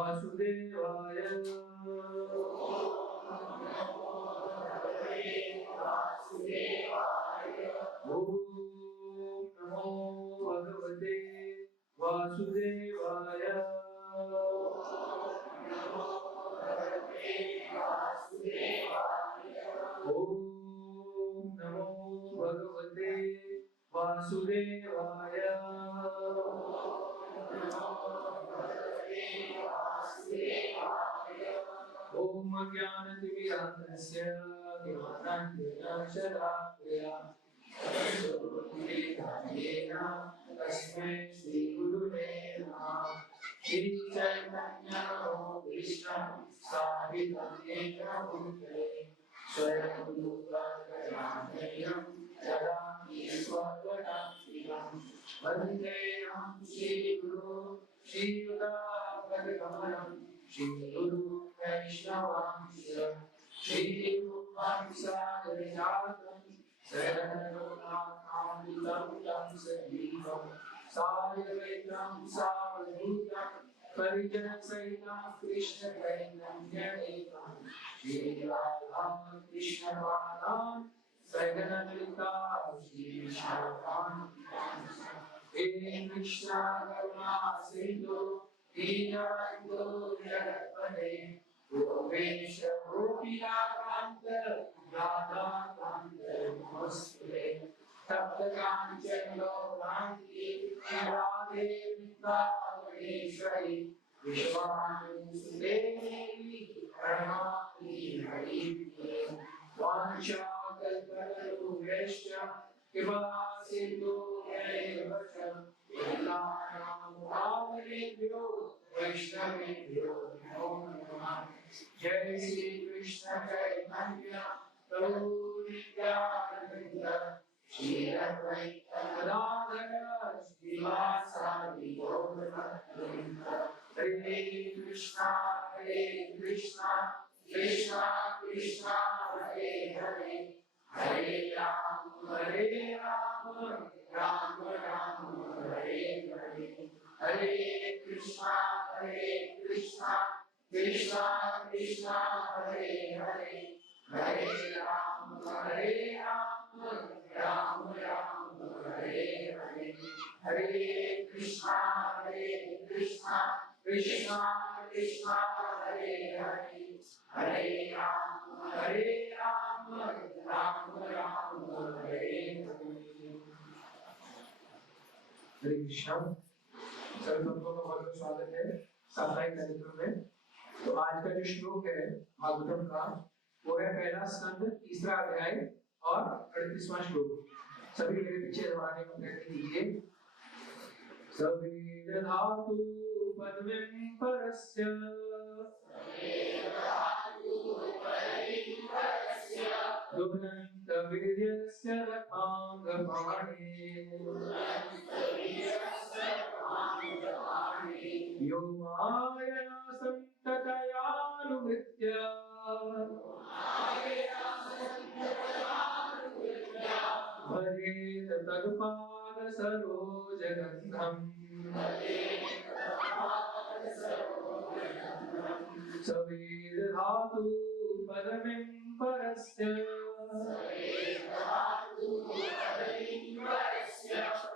वासुदेवाय। ओम नमो भगवते वासुदेवाय। ओम नमो भगवते वासुदेवाय। ओम ज्ञानतिमिरान्धस्य ज्ञानाञ्जनशलाकया तस्मै श्रीगुरुवे नमः। श्रीचैतन्यमनोभीष्टं स्थापितं येन भूतले स्वयं रूपकथामयं ददामि स्वपदान्तिकं। वन्देऽहं श्रीगुरो श्रीयुतापदकमलं श्रीगुरु वैष्णवांश्च श्रीरूपं सागरजातं शरणगोनाथामृतं तं सजीवं साद्वैतं सावधूतं परिजनसहितं कृष्णचैतन्यदेवं श्रीराधा कृष्णपादान् सगनललिता श्रीविशाखान्वितान्। हे कृष्णा करुणा सिन्धु दीनबन्धो जगत्पते गोपेश गोपिकान्त राधाकान्त नमोस्तुते। तप्तकाञ्चन गौराङ्गी राधे वृन्दावनेश्वरी विश्वानुसुते देवी प्रणमामि हरिप्रिये। वाञ्छाकल्पतरुभ्यश्च कृपा सिन्धुभ्यैव च पतितानां पावनेभ्यो वैष्णवेभ्यो नमो नमः। जय श्री कृष्ण चैतन्य प्रभु नित्यानंद श्री अद्वैत गदाधर श्रीवासादि गौरभक्तवृन्द। हरे कृष्णा कृष्णा कृष्णा हरे हरे हरे राम राम राम हरे हरे। हरे कृष्णा कृष्णा कृष्णा हरे हरे हरे राम राम राम हरे हरे। हरे कृष्णा कृष्णा कृष्णा हरे हरे हरे राम राम राम हरे हरे। हरे कृष्ण। सभी भक्तों का बहुत बहुत स्वागत है साप्ताहिक कार्यक्रम में। तो आज का जो श्लोक है भागवतम का वो है पहला स्कंद तीसरा अध्याय और 38वां श्लोक। सभी मेरे पीछे जमाने को कहते कीजिए। सवेद धातु पद्मं परस्य दुर्नन्त वीर्यस्य रथाङ्गपाणे यो मायया सन्ततयानुवृत्य भजेत तत्पादसरोजगन्धम्। सवेद धातु पद्मं परस्य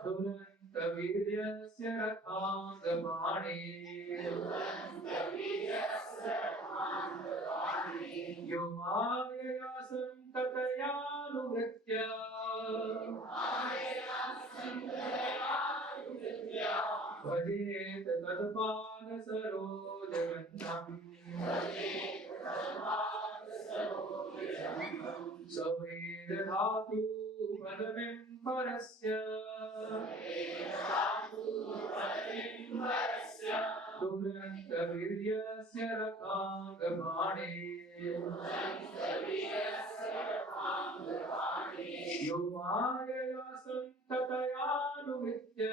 दुरन्त वीर्यस्य रथाङ्गपाणे यो मायया सन्ततयानुवृत्य भजेत तत्पादसरोजगन्धम्। सवेद धातु पद्मं परस्य दुरन्त वीर्यस्य रथाङ्गपाणे यो मायया सन्ततयानुवृत्य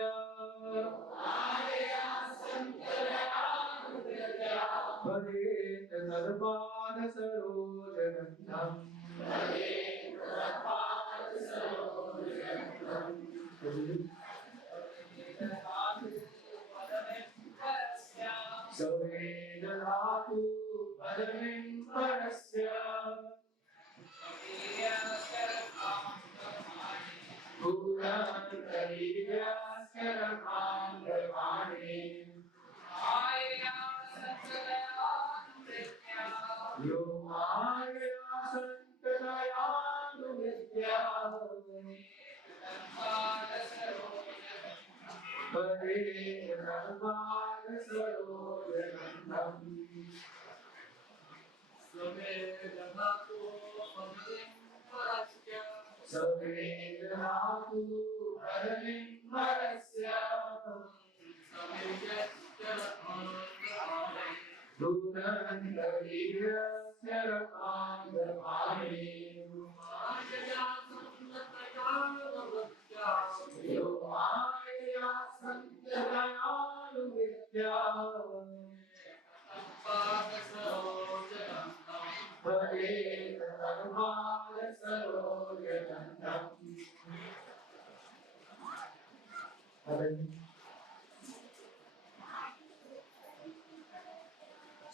भजेत तत्पादसरोजगन्धम्। सवेद धातु परमिं परस्य यो माया संततयानुविद्या परे धर्माद सरोजनन्दम् सवेदनातु परमिं परस्य दूरन्तरीयस्य रकान्दभाने यो माया संततयानुविद्या परे धर्माद सरोजनन्दम्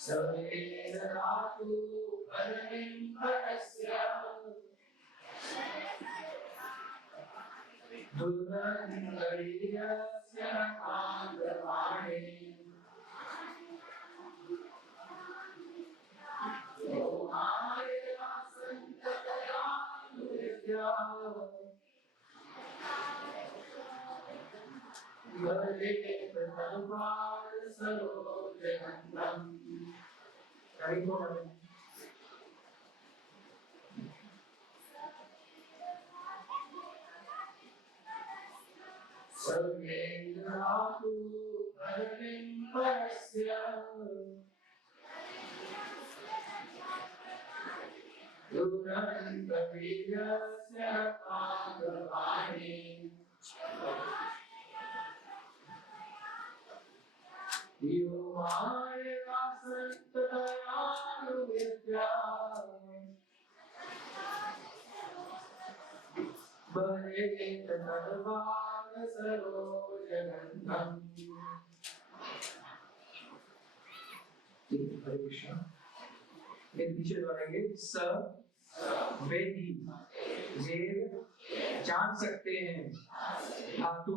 सवेदनातु परमिं परस्य दूरन्तरीयस्य रकान्दभाने यो माया संततयानुविद्या परे धर्माद सरोजनन्दम् सवेदनातु परमिं परस्य दूरन्तरीयस्य रकान्दभाने यो माया संततयानुविद्या परे धर्माद सरोजनन्दम् हरे कृष्ण पीछे दोहराएंगे स वे ही जेर जान सकते हैं धातु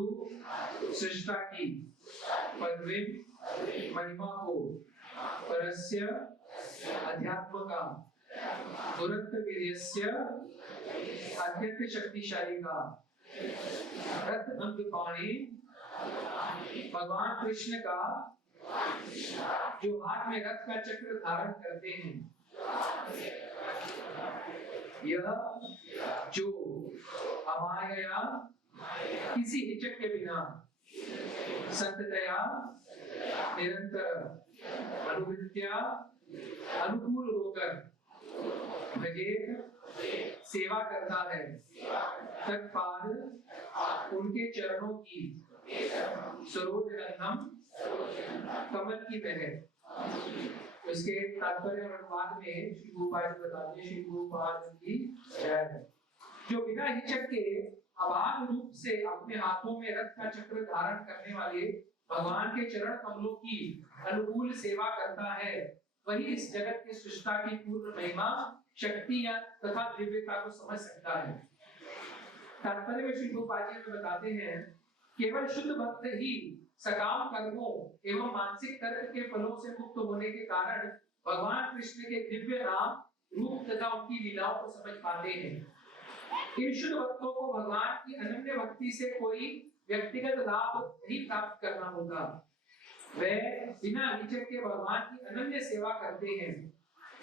सृष्टा की पदवी महिमा को परस्य अध्यात्म का तुरंत वीर्यस्य अत्यंत शक्तिशाली का रथ अंग पाणी भगवान कृष्ण का जो हाथ में रथ का चक्र धारण करते हैं यह जो अमाया किसी हिचक के बिना संततया निरंतर अनुवृत्तिया अनुकूल होकर भजेत सेवा करता है तत्पाद उनके चरणों की सरोजनन्दम कमल की तरह। उसके तात्पर्य और अनुवाद में श्री गोपाल बताते हैं श्री गोपाल की जय है जो बिना हिचक के अभाव रूप से अपने हाथों में रथ का चक्र धारण करने वाले भगवान के चरण कमलों की अनुकूल सेवा करता है वही इस जगत के सृष्टा की पूर्ण महिमा शक्ति या तथा दिव्यता को समझ सकता है। तात्पर्य में श्री गोपाल जी बताते हैं केवल शुद्ध भक्त ही सकाम कर्मों एवं मानसिक तर्क के फलों से मुक्त होने के कारण भगवान कृष्ण के दिव्य नाम रूप तथा उनकी लीलाओं को समझ पाते हैं। इन शुद्ध भक्तों को भगवान की अनन्य भक्ति से कोई व्यक्तिगत लाभ नहीं प्राप्त करना होता। वे बिना हिचक के भगवान की अनन्य सेवा करते हैं।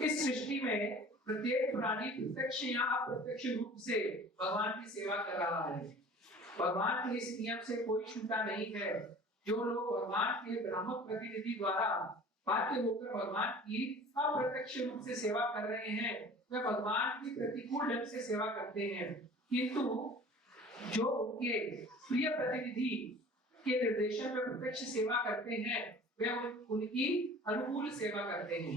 इस सृष्टि में प्रत्येक प्राणी प्रत्यक्ष या अप्रत्यक्ष रूप से भगवान की सेवा कर रहा है। भगवान के इस नियम से कोई छूटा नहीं है। जो लोग भगवान के ब्राह्मण प्रतिनिधि द्वारा बाध्य होकर भगवान की अप्रत्यक्ष रूप से सेवा कर रहे हैं वे भगवान की प्रतिकूल ढंग से सेवा करते हैं, किंतु जो उनके प्रिय प्रतिनिधि के निर्देशन में प्रत्यक्ष सेवा करते हैं वे उनकी अनुकूल सेवा करते हैं।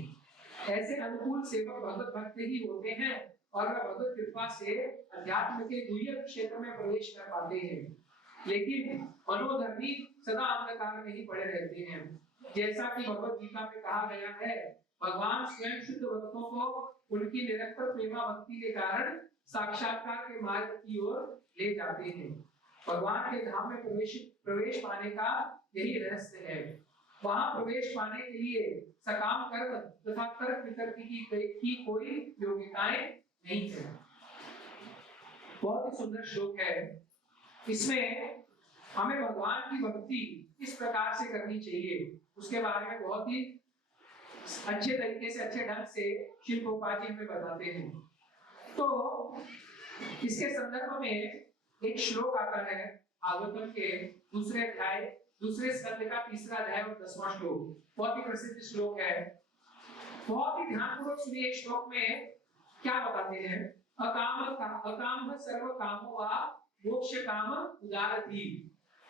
ऐसे अनुकूल सेवक भगवत भक्त ही होते हैं और वे भगवत कृपा से अध्यात्म के गुह्य क्षेत्र में प्रवेश कर पाते हैं। लेकिन मनोधर्मी सदा अंधकार में ही पड़े रहते हैं। जैसा कि भगवत गीता में कहा गया है, भगवान स्वयं शुद्ध भक्तों को उनकी निरंतर प्रेमा भक्ति के कारण साक्षात्कार के मार्ग की ओर ले जाते हैं। भगवान के धाम में प्रवेश पाने का यही रहस्य है। वहां प्रवेश पाने के लिए सकाम कर्म तथा तर्क वितर्क की कोई योग्यताएं नहीं है। बहुत ही सुंदर श्लोक है। इसमें हमें भगवान की भक्ति किस प्रकार से करनी चाहिए उसके बारे में बहुत ही अच्छे तरीके से, अच्छे ढंग से श्री प्रभुपाद जी हमें बताते हैं। तो इसके संदर्भ में एक श्लोक आता है भागवतम के दूसरे अध्याय, दूसरे स्कंद का तीसरा अध्याय और 10वां श्लोक। बहुत ही प्रसिद्ध श्लोक है। बहुत ही ध्यानपूर्वक सुनिए। श्लोक में क्या बताते हैं? अकाम सर्व कामो वा मोक्ष काम उदारति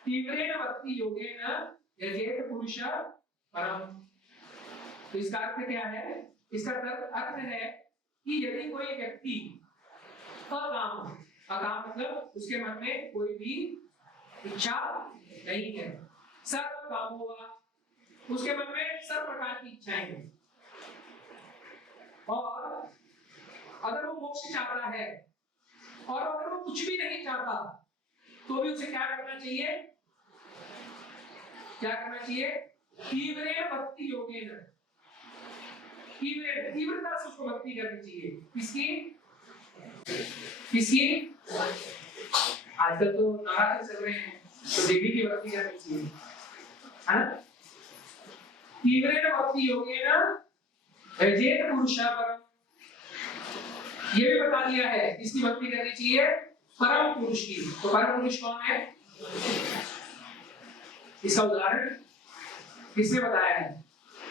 तीव्रेण भक्ति योगेन यजेत पुरुष परम। तो इसका अर्थ क्या है? इसका अर्थ है कि यदि कोई व्यक्ति अकाम, अकाम मतलब उसके मन में कोई भी इच्छा नहीं है, सर्व कामो वा उसके मन में सब प्रकार की इच्छाएं हैं, और अगर वो मोक्ष चाहता है और अगर वो कुछ भी नहीं चाहता तो भी उसे क्या करना चाहिए? क्या करना चाहिए? तीव्र भक्ति योगेन, तीव्रता से उसको भक्ति करनी चाहिए। किसकी? आजकल तो नवरात्र चल रहे हैं तो देवी की भक्ति करनी चाहिए, है ना? तीव्र भक्ति योगेन यजेत पुरुष परम। ये भी बता दिया है इसकी भक्ति करनी चाहिए परम पुरुष की। तो परम पुरुष कौन है? इसका उदाहरण किसने बताया है?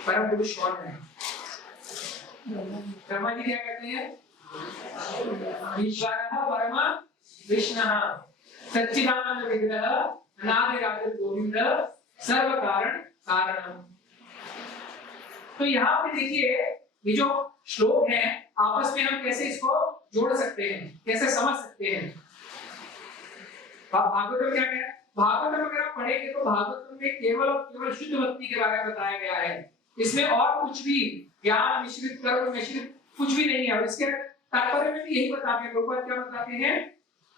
परम पुरुष कौन है? ब्रह्मा जी क्या कहते हैं? ईश्वरः परम विष्णुः सच्चिदानंद विग्रह अनादिरादिर गोविंद सर्व कारण कारणम। तो यहाँ पे देखिए ये जो श्लोक है आपस में हम कैसे इसको जोड़ सकते हैं, कैसे समझ सकते हैं। भागवत में क्या है? भागवत में अगर आप पढ़ेंगे तो भागवत में केवल और केवल शुद्ध भक्ति के बारे में बताया गया है। इसमें और कुछ भी ज्ञान मिश्रित कर्म मिश्रित कुछ भी नहीं है। और इसके तात्पर्य में भी यही बताते हैं, प्रभुपाद क्या बताते हैं?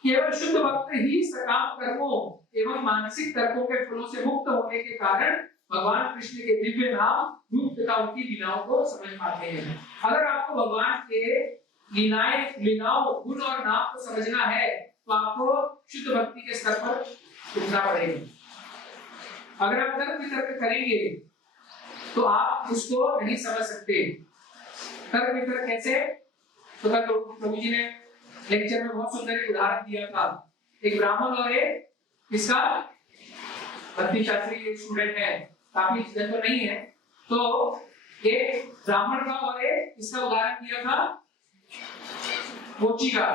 केवल शुद्ध भक्त ही सकाम कर्मों एवं मानसिक तर्कों के फलों से मुक्त होने के कारण भगवान कृष्ण के दिव्य नाम रूप तथा उनकी लीलाओं को समझ पाते हैं। अगर आपको भगवान के लीलाओं गुण और नाम को समझना है तो आपको शुद्ध भक्ति के स्तर पर उठना पड़ेगा। अगर आप तर्क वितर्क करेंगे तो आप उसको नहीं समझ सकते। तर्क वितर्क कैसे? तो कल प्रभु जी ने लेक्चर में बहुत सुंदर एक उदाहरण दिया था। एक ब्राह्मण और एक इसका भक्ति शास्त्री स्टूडेंट है, काफी जन तो नहीं है, तो एक ब्राह्मण का और एक इसका उदाहरण दिया था मोची का।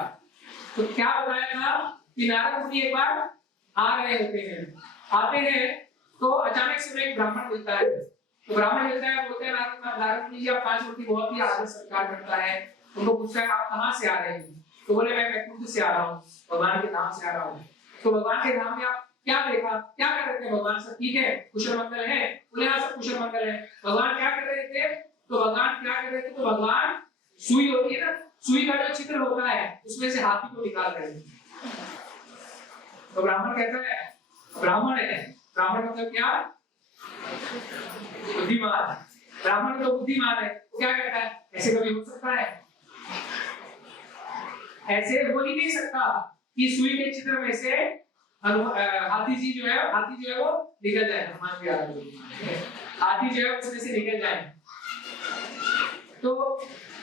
तो क्या बताया था कि नारद मुनि एक बार आ रहे होते हैं, आते हैं तो अचानक से एक ब्राह्मण मिलता है। तो ब्राह्मण मिलता है, बोलते हैं नारद मुनि जी आप 5 रोटी बहुत ही आदर सत्कार करता है। उनको पूछता है आप कहाँ से आ रहे हैं? तो बोले मैं वैकुंठ से आ रहा हूँ, भगवान के धाम से आ रहा हूँ। तो भगवान के धाम में आप क्या देखा, क्या कर रहे थे? भगवान सब ठीक है, कुशल मंगल है? बोले हाँ सब कुशल मंगल है। भगवान क्या कर रहे थे? तो भगवान क्या कर रहे थे? तो भगवान सुई होती है ना, सुई का जो चित्र होता है उसमें से हाथी को निकाल रहे थे। तो ब्राह्मण कहता है, ब्राह्मण है, ब्राह्मण मतलब क्या? बुद्धिमान। ब्राह्मण तो बुद्धिमान है, तो क्या कहता है ऐसे कभी हो सकता है? ऐसे हो ही नहीं सकता कि सुई के चित्र में से हाथी जो है वो निकल जाए। हाथी जो है उसमें से निकल जाए। तो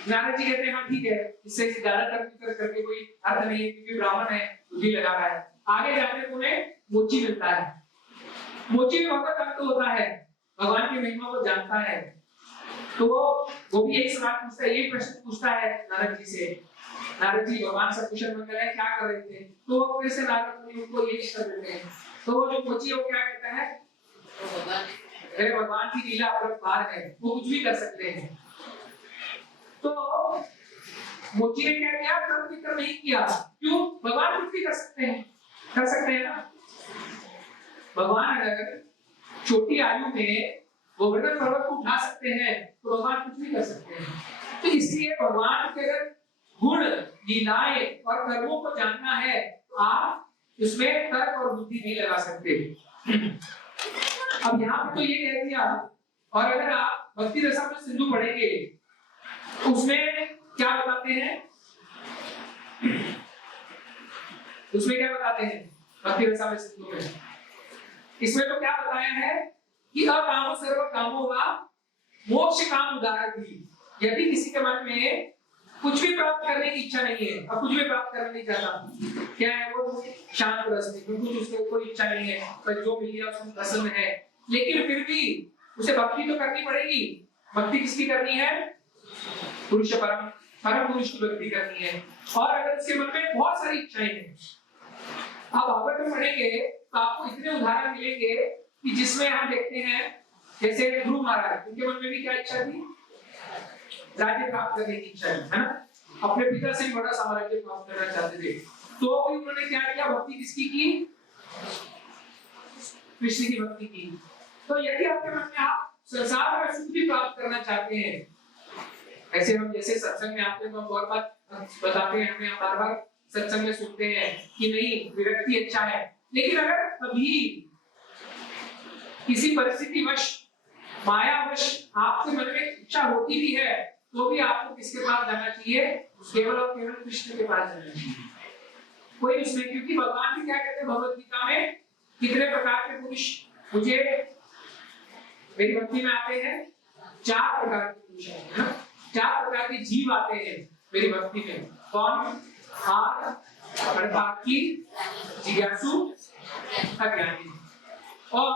नारद जी कहते हैं हाँ ठीक है, इससे ज्यादा तर्क करके कोई अर्थ नहीं है, क्योंकि ब्राह्मण है, बुद्धि लगा रहा है। आगे जाकर उन्हें मोची मिलता है। मोची में भगवत भक्त होता है, भगवान की महिमा को जानता है। तो वो भी यही सवाल पूछता है, यही प्रश्न पूछता है नारद जी से। नारद जी भगवान सब कुशल मंगल है, क्या कर रहे थे? तो फिर से नारद मुनि उनको ये उत्तर देते हैं। तो वो जो मोची है वो क्या कहता है? अरे भगवान की लीला अपरंपार है, वो कुछ भी कर सकते हैं। तो मोची ने क्या किया? तर्क वितर्क नहीं किया। क्यों? भगवान कुछ भी कर सकते हैं ना। भगवान अगर छोटी आयु में गोवर्धन पर्वत को उठा सकते हैं तो भगवान कुछ भी कर सकते हैं। तो इसलिए भगवान के अगर गुण, लीलाएं और कर्मों को जानना है तो आप उसमें तर्क और बुद्धि नहीं लगा सकते। अब यहाँ पे तो ये कह दिया, और अगर आप भक्ति रसामृत सिंधु पढ़ेंगे तो उसमें क्या बताते हैं, उसमें क्या बताते हैं भक्ति रसामृत सिंधु में? इसमें तो क्या बताया है कि अकामो सर्व कामो वा मोक्ष काम उदारति। यदि किसी के मन में कुछ भी प्राप्त करने की इच्छा नहीं है, अब कुछ भी प्राप्त करना नहीं चाहता, क्या है वो शांत रस में, कुछ उसको कोई इच्छा नहीं है, पर जो मिल गया उसको पसंद है, लेकिन फिर भी उसे भक्ति तो करनी पड़ेगी। भक्ति किसकी करनी है? पुरुष परम पुरुष की भक्ति करनी है। और अगर उसके मन में बहुत सारी इच्छाएं हैं, आप भागवत में पढ़ेंगे तो आपको इतने उदाहरण मिलेंगे कि जिसमें हम देखते हैं जैसे ध्रुव महाराज, उनके मन में भी क्या इच्छा थी? राज्य प्राप्त करने की इच्छा है ना, अपने पिता से बड़ा साम्राज्य प्राप्त करना चाहते थे। तो उन्होंने क्या किया? भक्ति किसकी की? कृष्ण की भक्ति की। तो यदि आपके मन में आप संसार में सुख भी प्राप्त करना चाहते हैं, ऐसे हम जैसे सत्संग में आते हैं तो हम बहुत बार बताते हैं, हमें बार-बार सत्संग में सुनते हैं कि नहीं विरक्ति अच्छा है, लेकिन अगर कभी किसी परिस्थितिवश, मायावश आपके मन में इच्छा होती भी है तो भी आपको किसके पास जाना चाहिए? केवल और केवल कृष्ण के पास जाना चाहिए। कोई उसमें, क्योंकि भगवान भी क्या कहते हैं भगवत गीता में, कितने प्रकार के पुरुष मुझे मेरी भक्ति में आते हैं? 4 प्रकार के पुरुष आते हैं, 4 प्रकार के जीव आते हैं मेरी भक्ति में। कौन? अर्थार्थी, जिज्ञासु, अज्ञानी। और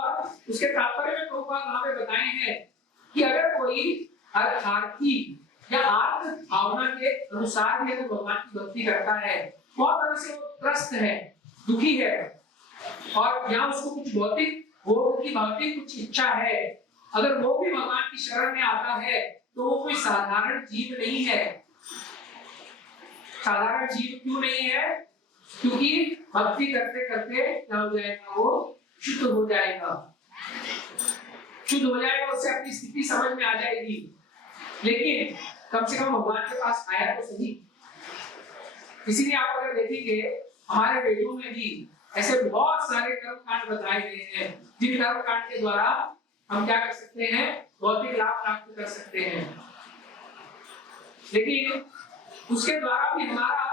उसके तात्पर्य में प्रभुपाद वहां पे बताए हैं कि अगर कोई अर्थार्थी या आत्म भावना के अनुसार भी अगर भगवान की भक्ति करता है, बहुत तरह से वो त्रस्त है, दुखी है, और या उसको कुछ भौतिक भोग की भौतिक कुछ इच्छा है, अगर वो भी भगवान की शरण में आता है तो वो कोई साधारण जीव नहीं है। साधारण जीव क्यों नहीं है? क्योंकि भक्ति करते करते क्या हो जाएगा? वो शुद्ध हो जाएगा, शुद्ध हो जाएगा, उससे अपनी स्थिति समझ में आ जाएगी। लेकिन कम से कम भगवान के पास आया तो सही। इसीलिए आप अगर देखेंगे हमारे वेदों में भी ऐसे बहुत सारे कर्म कांड बताए गए हैं जिन कर्म कांड के द्वारा हम क्या कर सकते हैं? भौतिक लाभ प्राप्त कर सकते हैं। लेकिन उसके द्वारा भी हमारा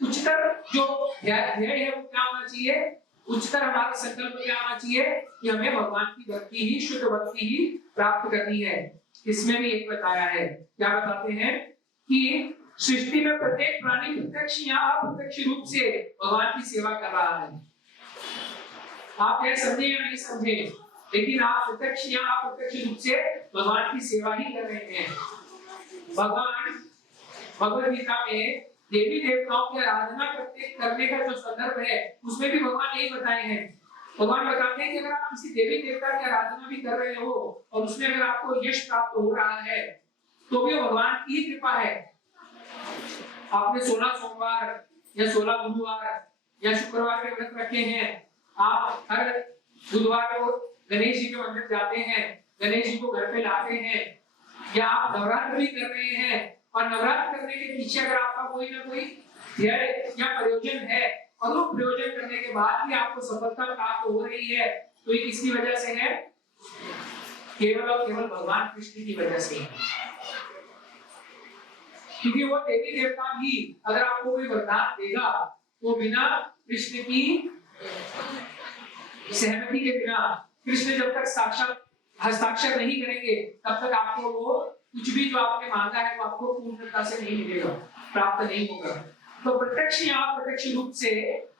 उच्चतर जो ध्येय है वो क्या होना चाहिए? उच्चतर हमारा संकल्प क्या होना चाहिए कि हमें भगवान की भक्ति ही, शुद्ध भक्ति ही प्राप्त करनी है। इसमें भी एक बताया है, क्या बताते हैं कि सृष्टि में प्रत्येक प्राणी प्रत्यक्ष या अप्रत्यक्ष रूप से भगवान की सेवा कर रहा है। आप यह समझे या नहीं समझे, लेकिन आप प्रत्यक्ष या अप्रत्यक्ष रूप से भगवान की सेवा ही कर रहे हैं। भगवान भगवद गीता में देवी देवताओं की आराधना करने का जो संदर्भ है उसमें भी भगवान यही बताए हैं। भगवान बताते हैं कि अगर आप किसी देवी देवता की आराधना भी कर रहे हो और उसमें अगर आपको यश प्राप्त हो रहा है तो भी भगवान की ही कृपा है। आपने 16 सोमवार या 16 बुधवार या शुक्रवार के व्रत रखे हैं, आप हर बुधवार को गणेश जी के मंदिर जाते हैं, गणेश जी को घर पे लाते हैं, या आप नवरात्र भी कर रहे हैं, और नवरात्र करने के पीछे अगर आपका कोई ना कोई ध्येय या प्रयोजन है और वो प्रयोजन करने के बाद भी आपको सफलता प्राप्त हो रही है तो ये किसकी वजह से है? केवल और केवल भगवान कृष्ण की वजह से है। क्योंकि वो देवी देवता भी अगर आपको कोई वरदान देगा तो बिना कृष्ण की सहमति के बिना, कृष्ण जब तक साक्षात हस्ताक्षर नहीं करेंगे तब तक आपको वो कुछ भी जो आपने मांगा है वो आपको पूर्णता से नहीं मिलेगा, प्राप्त नहीं होगा। तो प्रत्यक्ष या अप्रत्यक्ष रूप से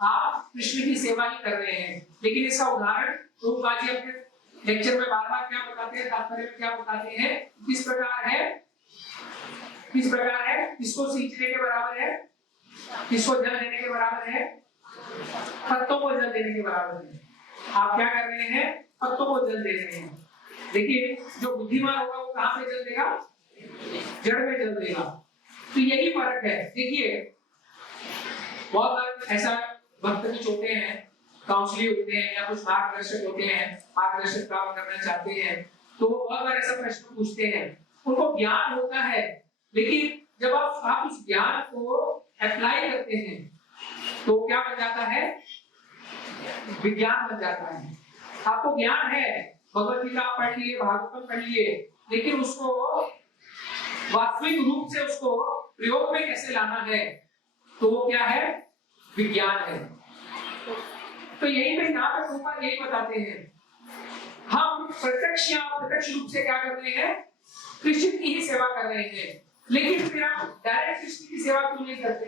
आप कृष्ण की सेवा ही कर रहे हैं। लेकिन इसका उदाहरण प्रभुपाद जी अपने लेक्चर में बार-बार क्या बताते हैं, तात्पर्य में क्या बताते हैं, किस प्रकार है, किस प्रकार है, किसको सींचने के बराबर है, किसको जल देने के बराबर है, पत्तों को जल देने के बराबर है। आप क्या कर रहे हैं? पत्तों को जल दे रहे हैं। लेकिन जो बुद्धिमान होगा वो कहां पे जल देगा? जड़ में जल देगा। तो यही फर्क है। देखिए बहुत बार ऐसा भक्त कुछ होते हैं, काउंसलिंग होते हैं या कुछ मार्गदर्शक होते हैं, मार्गदर्शक काम करना चाहते हैं, तो वो बहुत बार ऐसा प्रश्न पूछते हैं, उनको ज्ञान होता है, लेकिन जब आप उस ज्ञान को अप्लाई करते हैं तो क्या बन जाता है, विज्ञान बन जाता है। आपको ज्ञान है, भगवत गीता पढ़ लिए, भागवत पढ़ लिए, लेकिन उसको वास्तविक रूप से उसको प्रयोग में कैसे लाना है, तो वो क्या है, विज्ञान है। तो यही पे यहाँ पे प्रभुपाद यही बताते हैं, हम प्रत्यक्ष या अप्रत्यक्ष रूप से क्या कर रहे हैं, कृष्ण की ही सेवा कर रहे हैं, लेकिन फिर हम डायरेक्ट कृष्ण की सेवा क्यों नहीं करते।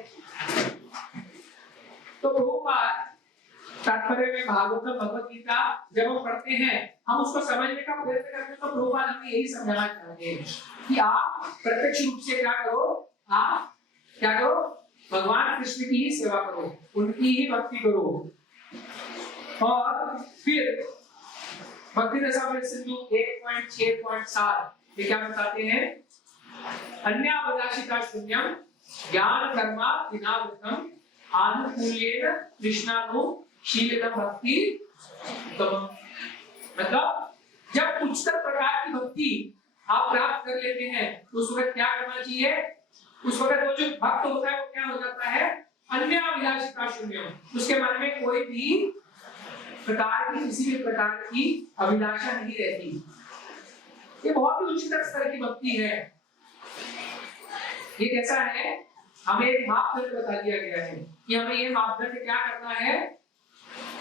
तो प्रभुपाद तात्पर्य में भागवत भगवत गीता जब हम पढ़ते हैं, हम उसको समझने का प्रयत्न करते हैं, तो प्रभुपाद हमें यही समझाना चाहते हैं कि आप प्रत्यक्ष रूप से क्या करो, आप क्या करो, भगवान कृष्ण की ही सेवा करो, उनकी ही भक्ति करो। और फिर भक्ति रसामृत सिंधु 1.6.7 ये क्या बताते हैं, अन्यावदाशिता शून्यम ज्ञान कर्मा विनावृतम आनुकूल्येन कृष्णानुशीलितं भक्ति उत्तमम्। मतलब जब उच्चतर प्रकार की भक्ति आप प्राप्त कर लेते हैं तो उस वक्त क्या करना चाहिए, उस वक्त वो जो भक्त होता है वो क्या हो जाता है, अन्यावदाशिता शून्यम, उसके मन में कोई भी प्रकार की, किसी भी प्रकार की अभिलाषा नहीं रहती। ये बहुत ही उच्चतर स्तर की भक्ति है। ये कैसा है, हमें एक मापदंड बता दिया गया है कि हमें ये मापदंड क्या करना है,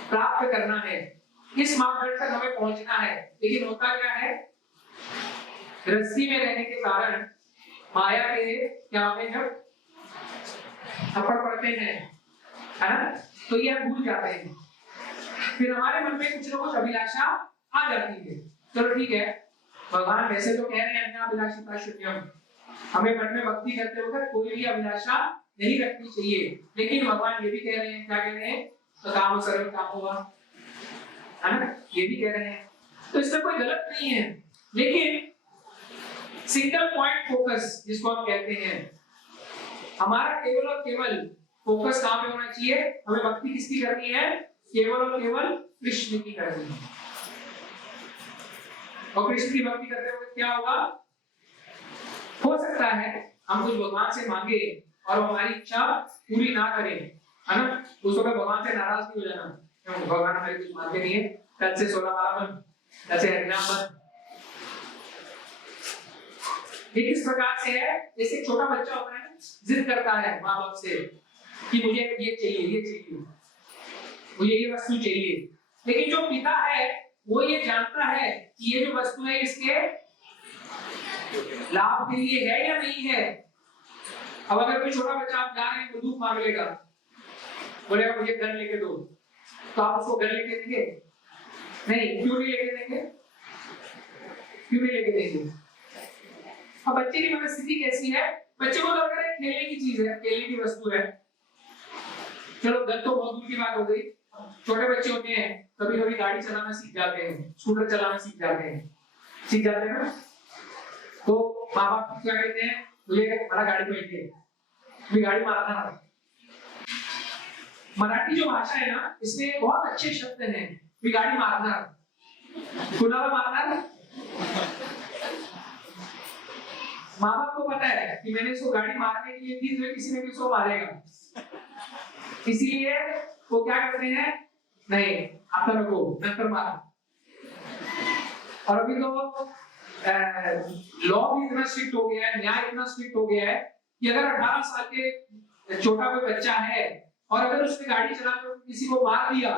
प्राप्त करना है, इस मापदंड तक हमें पहुंचना है। लेकिन होता क्या है, गृहस्थी में रहने के कारण माया के क्या हमें जब थप्पड़ पड़ते हैं, है ना, तो ये हम भूल जाते हैं, फिर हमारे मन में कुछ न कुछ अभिलाषा आ जाती है। चलो ठीक है, भगवान वैसे तो कह रहे हैं अन्याभिलाषिता शून्यम, हमें मन में भक्ति करते वक्त कोई भी अभिलाषा नहीं रखनी चाहिए, लेकिन भगवान ये भी कह रहे हैं, क्या कह रहे हैं, तो काम सर्व काम हुआ, है ना, ये भी कह रहे हैं, तो इसमें कोई गलत नहीं है। लेकिन सिंगल पॉइंट फोकस जिसको हम कहते हैं, हमारा केवल और केवल फोकस कहां पे होना चाहिए, हमें भक्ति किसकी करनी है, केवल और केवल कृष्ण की करनी है। और कृष्ण की भक्ति करते हुए क्या होगा, हो सकता है हम कुछ भगवान से मांगे और हमारी इच्छा पूरी ना करें, है ना, उस वक्त भगवान से नाराज नहीं हो जाना, भगवान हमारी कुछ मांगते नहीं है, कल से 16 वाला बन, कल से हरिनाम बन। ये किस प्रकार से है, जैसे छोटा बच्चा होता है, जिद करता है माँ बाप से कि मुझे ये चाहिए, ये चाहिए, मुझे ये वस्तु चाहिए, लेकिन जो पिता है वो ये जानता है कि ये जो वस्तु है इसके लाभ के लिए है या नहीं है। अब अगर कोई छोटा बच्चा, आप जा रहे हैं, बंदूक मांग लेगा, बोलेगा मुझे गन लेके दो, तो आप उसको गन लेके देंगे नहीं, क्यों नहीं लेके देंगे, क्यों नहीं लेके देंगे। अब बच्चे की मनस्थिति कैसी है, बच्चे को लग रहा है खेलने की चीज है, खेलने की वस्तु है, चलो गन तो बहुत दूर की बात हो गई, छोटे बच्चे होते हैं कभी कभी गाड़ी चलाना सीख जाते हैं, स्कूटर चलाना सीख जाते हैं ना, तो माँ बाप क्या कहते हैं, मुझे बड़ा गाड़ी में बैठे, मैं गाड़ी मारना। मराठी जो भाषा है ना, इसमें बहुत अच्छे शब्द हैं, मैं गाड़ी मारना, कुणाला मारना। माँ बाप को पता है कि मैंने इसको गाड़ी मारने के लिए दी, तो किसी ने भी उसको मारेगा, इसीलिए वो क्या करते हैं, नहीं आता रखो नंतर मारा। और अभी तो लॉ भी इतना स्ट्रिक्ट हो गया है, न्याय इतना स्ट्रिक्ट हो गया है कि अगर 18 साल के छोटा कोई बच्चा है और अगर उसने गाड़ी चलाकर किसी को मार दिया,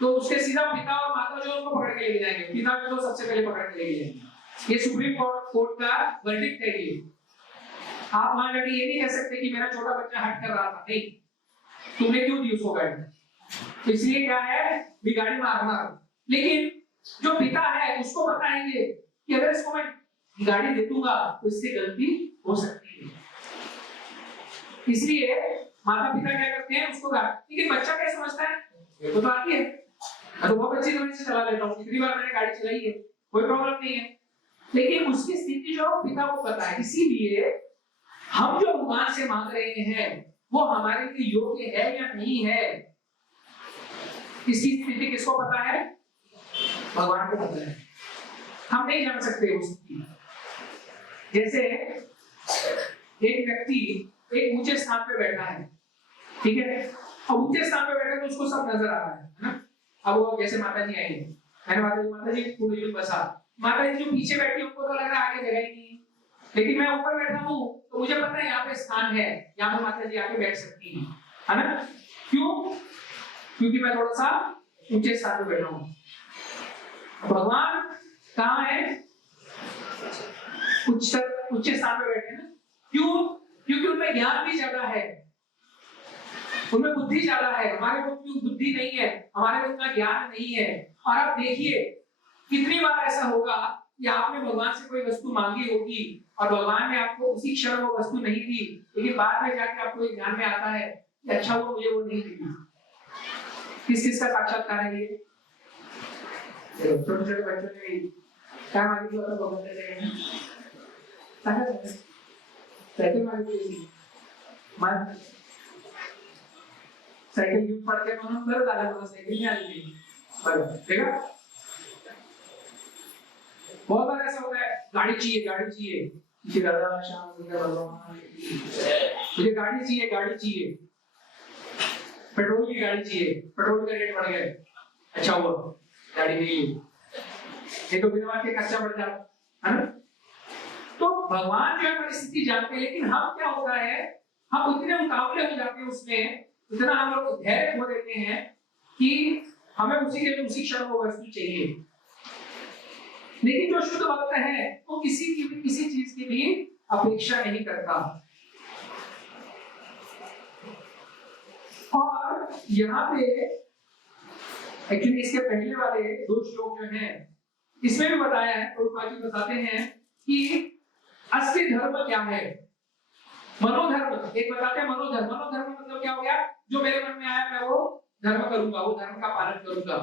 तो उसके सीधा पिता और माता जो उसको पकड़ के ले जाएंगे, पिता को तो सबसे पहले पकड़ के ले जाएंगे। ये सुप्रीम कोर्ट का वर्डिक्ट है। ये आप वहां जाके ये नहीं कह सकते कि मेरा छोटा बच्चा हट कर रहा था, नहीं, तुमने क्यों दी उसको गाड़ी, तो इसलिए क्या है, भी गाड़ी मारना। लेकिन जो पिता है उसको पता है ये कि अगर इसको मैं गाड़ी दे दूंगा तो इससे गलती हो सकती है, इसलिए माता पिता क्या करते हैं, उसको गाड़ी। लेकिन बच्चा क्या समझता है, मेरे तो आती है, तो वो बच्चे को मैं चला लेता हूँ, कितनी बार मैंने गाड़ी चलाई है, कोई प्रॉब्लम नहीं है। लेकिन उसकी स्थिति जो पिता को पता है, इसीलिए हम जो भगवान से मांग रहे हैं वो हमारे लिए योग्य है या नहीं है, इसकी स्थिति किसको पता है, भगवान को पता है। हम नहीं जान सकते उस स्थिति। जैसे एक व्यक्ति एक ऊंचे स्थान पे बैठा है, ठीक है, अब ऊंचे स्थान पे बैठा तो उसको सब नजर आ रहा है ना। अब वो जैसे माता जी आई है, मैंने माता जी पूरी बसा, माता जी जो पीछे बैठी उनको तो लग रहा है आगे जगह ही नहीं, लेकिन मैं ऊपर बैठा हूँ तो मुझे पता है यहाँ पे स्थान है, यहाँ पे माता जी आके बैठ सकती है ना। क्यों? क्योंकि मैं थोड़ा सा ऊंचे स्थान पे बैठा हूँ। भगवान कहाँ है? उच्च स्थान पे बैठे हैं। क्यों? क्योंकि उनमें ज्ञान भी ज्यादा है, उनमें बुद्धि ज्यादा है। हमारे में उतनी बुद्धि नहीं है, हमारे में उतना ज्ञान नहीं है। और आप देखिए कितनी बार ऐसा होगा कि आपने भगवान से कोई वस्तु मांगी होगी और भगवान ने आपको उसी क्षण वो वस्तु नहीं दी, लेकिन बाद में जाके आपको ये ध्यान में आता है कि अच्छा वो मुझे वो नहीं दी। किस चीज का साक्षात्कार है ये? छोटे छोटे बच्चों ने क्या मांगी तो भगवान ने देंगे, साइकिल मांगी, मान साइकिल यूज पढ़ के మనం कर डाला तो साइकिल नहीं आती पर देखा बहुत बार ऐसा होता है, गाड़ी चाहिए किसी राधा श्याम सुंदर भगवान मुझे गाड़ी चाहिए, पेट्रोल की गाड़ी चाहिए, पेट्रोल का रेट बढ़ गया, अच्छा हुआ गाड़ी नहीं ली, ये तो बिना के खर्चा बढ़ जाता है ना। तो भगवान जो है परिस्थिति जानते हैं, लेकिन हम क्या होता है, हम उतने मुकाबले हो जाते हैं उसमें, इतना हम लोग धैर्य खो देते हैं कि हमें उसी के उसी क्षण वो वस्तु चाहिए। लेकिन जो शुद्ध भक्त है वो किसी चीज की भी अपेक्षा नहीं करता। और यहाँ पे एक्चुअली इसके पहले वाले दो श्लोक जो हैं इसमें भी बताया है, प्रभुपाद जी बताते हैं कि असली धर्म क्या है। मनोधर्म एक बताते हैं, मनोधर्म मतलब क्या हो गया, जो मेरे मन में आया मैं वो धर्म करूंगा, वो धर्म का पालन करूंगा।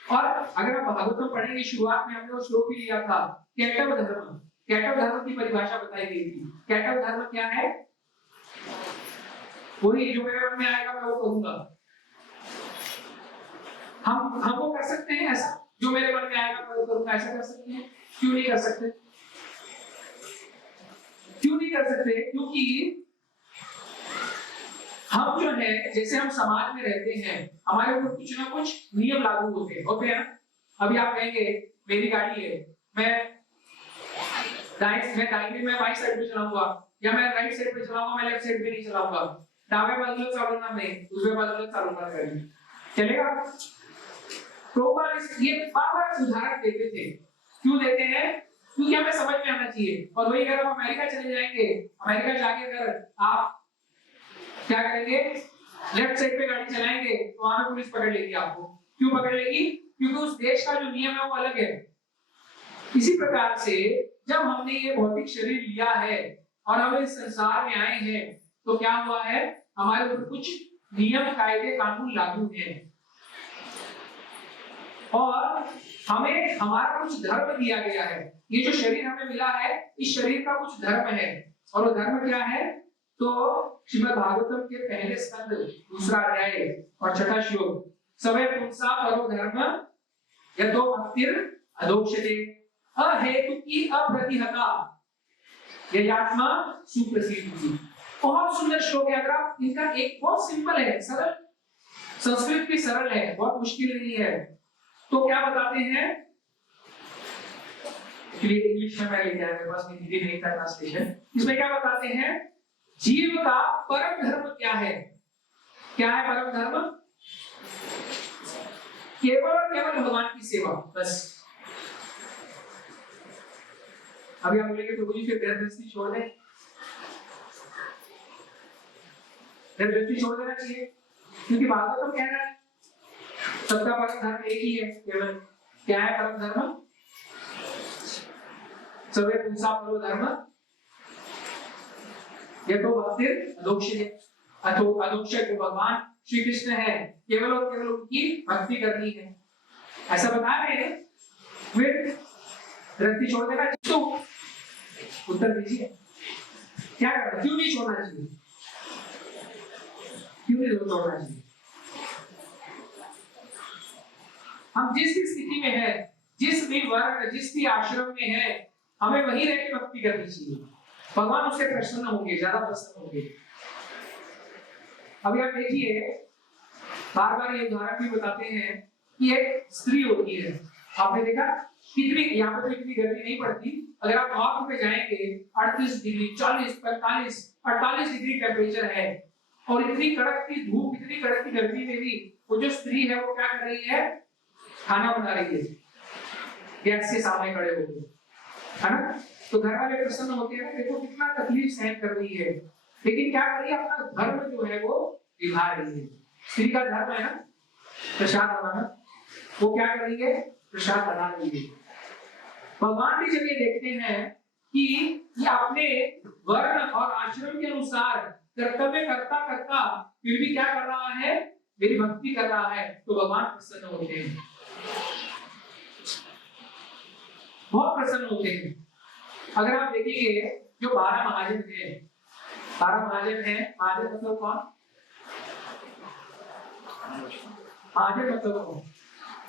और अगर आप भागवतम पढ़ेंगे, शुरुआत में हमने वो श्लोक भी लिया था, कैटव धर्म की परिभाषा बताई गई थी। कैटव धर्म क्या है? वही जो मेरे मन में आएगा मैं वो करूंगा। हम वो कर सकते हैं ऐसा, जो मेरे मन में आएगा मैं वो करूंगा, ऐसा कर सकते हैं? क्यों नहीं कर सकते? क्योंकि हम जो है जैसे हम समाज में रहते हैं, हमारे ऊपर कुछ ना कुछ नियम लागू होते हैं। अभी आप कहेंगे मेरी गाड़ी है, मैं बाई साइड पे चलाऊंगा, या मैं राइट साइड पे चलाऊंगा, मैं लेफ्ट साइड पे नहीं चलाऊंगा, दावे बाजू चलाऊंगा नहीं, दूसरे बाजू चलाऊंगा गाड़ी, चलेगा? प्रोपाल ये बार-बार उदाहरण देते थे। क्यों देते हैं? क्योंकि हमें समझ में आना चाहिए। और वही अगर हम अमेरिका चले जाएंगे, अमेरिका जाके अगर आप क्या करेंगे, लेफ्ट साइड पे गाड़ी चलाएंगे तो वहां पे पुलिस पकड़ लेगी आपको। क्यों पकड़ लेगी? क्योंकि उस देश का जो नियम है वो अलग है। इसी प्रकार से जब हमने ये भौतिक शरीर लिया है और हम इस संसार में आए हैं तो क्या हुआ है, हमारे ऊपर कुछ नियम कायदे कानून लागू हैं और हमें हमारा कुछ धर्म दिया गया है। ये जो शरीर हमें मिला है, इस शरीर का कुछ धर्म है, और वो धर्म क्या है? तो श्रीमद् भागवतम के पहले स्कंद दूसरा अध्याय और छठा श्लोक, सवे पुंसा परो धर्म यतो भक्तिर् अधोक्षते अहेतु की अप्रतिहता यज्ञात्मा सुप्रसिद्धि। बहुत सुंदर श्लोक है। अगर आप इनका एक बहुत सिंपल है, सरल, संस्कृत भी सरल है, बहुत मुश्किल नहीं है। तो क्या बताते हैं, इंग्लिश में मैं लेके आया, मेरे पास हिंदी नहीं था ट्रांसलेशन। इसमें क्या बताते हैं, जीव का परम धर्म क्या है? क्या है परम धर्म? केवल और केवल भगवान की सेवा, बस। अभी आप बोलेंगे प्रभु जी फिर गृहस्थी छोड़ दें, गृहस्थी छोड़ देना चाहिए, क्योंकि भागवतम कह रहा है सबका परम धर्म एक ही है, केवल। क्या है परम धर्म? सवे पुंसा परो धर्म यतो भक्तिर् अधोक्षते। अधोक्षक जो भगवान श्री कृष्ण है, केवल और केवल उनकी भक्ति करनी है, ऐसा बता रहे हैं। फिर गृहस्थी छोड़ देना तो उत्तर दीजिए, क्या करना? क्यों नहीं छोड़ना चाहिए? क्यों नहीं छोड़ना चाहिए? हम जिस स्थिति में है, जिस भी वर्ण जिस भी आश्रम में है हमें वहीं रह के भक्ति करनी चाहिए। भगवान उससे प्रसन्न होंगे, ज्यादा प्रसन्न होंगे। अभी आप देखिए, बार बार ये उदाहरण भी बताते हैं कि एक स्त्री होती है, आपने देखा कितनी, यहाँ पे तो इतनी गर्मी नहीं पड़ती, अगर आप नॉर्थ में जाएंगे 38 डिग्री 40 45 48 डिग्री टेम्परेचर है, और इतनी कड़क की धूप इतनी कड़क की गर्मी में भी वो जो स्त्री है वो क्या कर रही है, खाना बना रही है गैस के सामने खड़े होकर, है ना। तो घर वाले प्रसन्न होते हैं, देखो कितना तकलीफ सहन कर रही है, लेकिन क्या कर रही है, अपना धर्म जो है वो निभा रही है। स्त्री का धर्म है ना प्रसाद बनाना, वो क्या कर रही है, प्रसाद बना रही है। भगवान भी जब ये देखते हैं कि ये अपने वर्ण और आश्रम के अनुसार कर्तव्य करता करता फिर भी क्या कर रहा है, मेरी भक्ति कर रहा है, तो भगवान प्रसन्न होते हैं, बहुत प्रसन्न होते हैं। अगर आप देखिए जो 12 महाजन हैं, 12 महाजन हैं, महाजन मतलब कौन, महाजन मतलब कौन,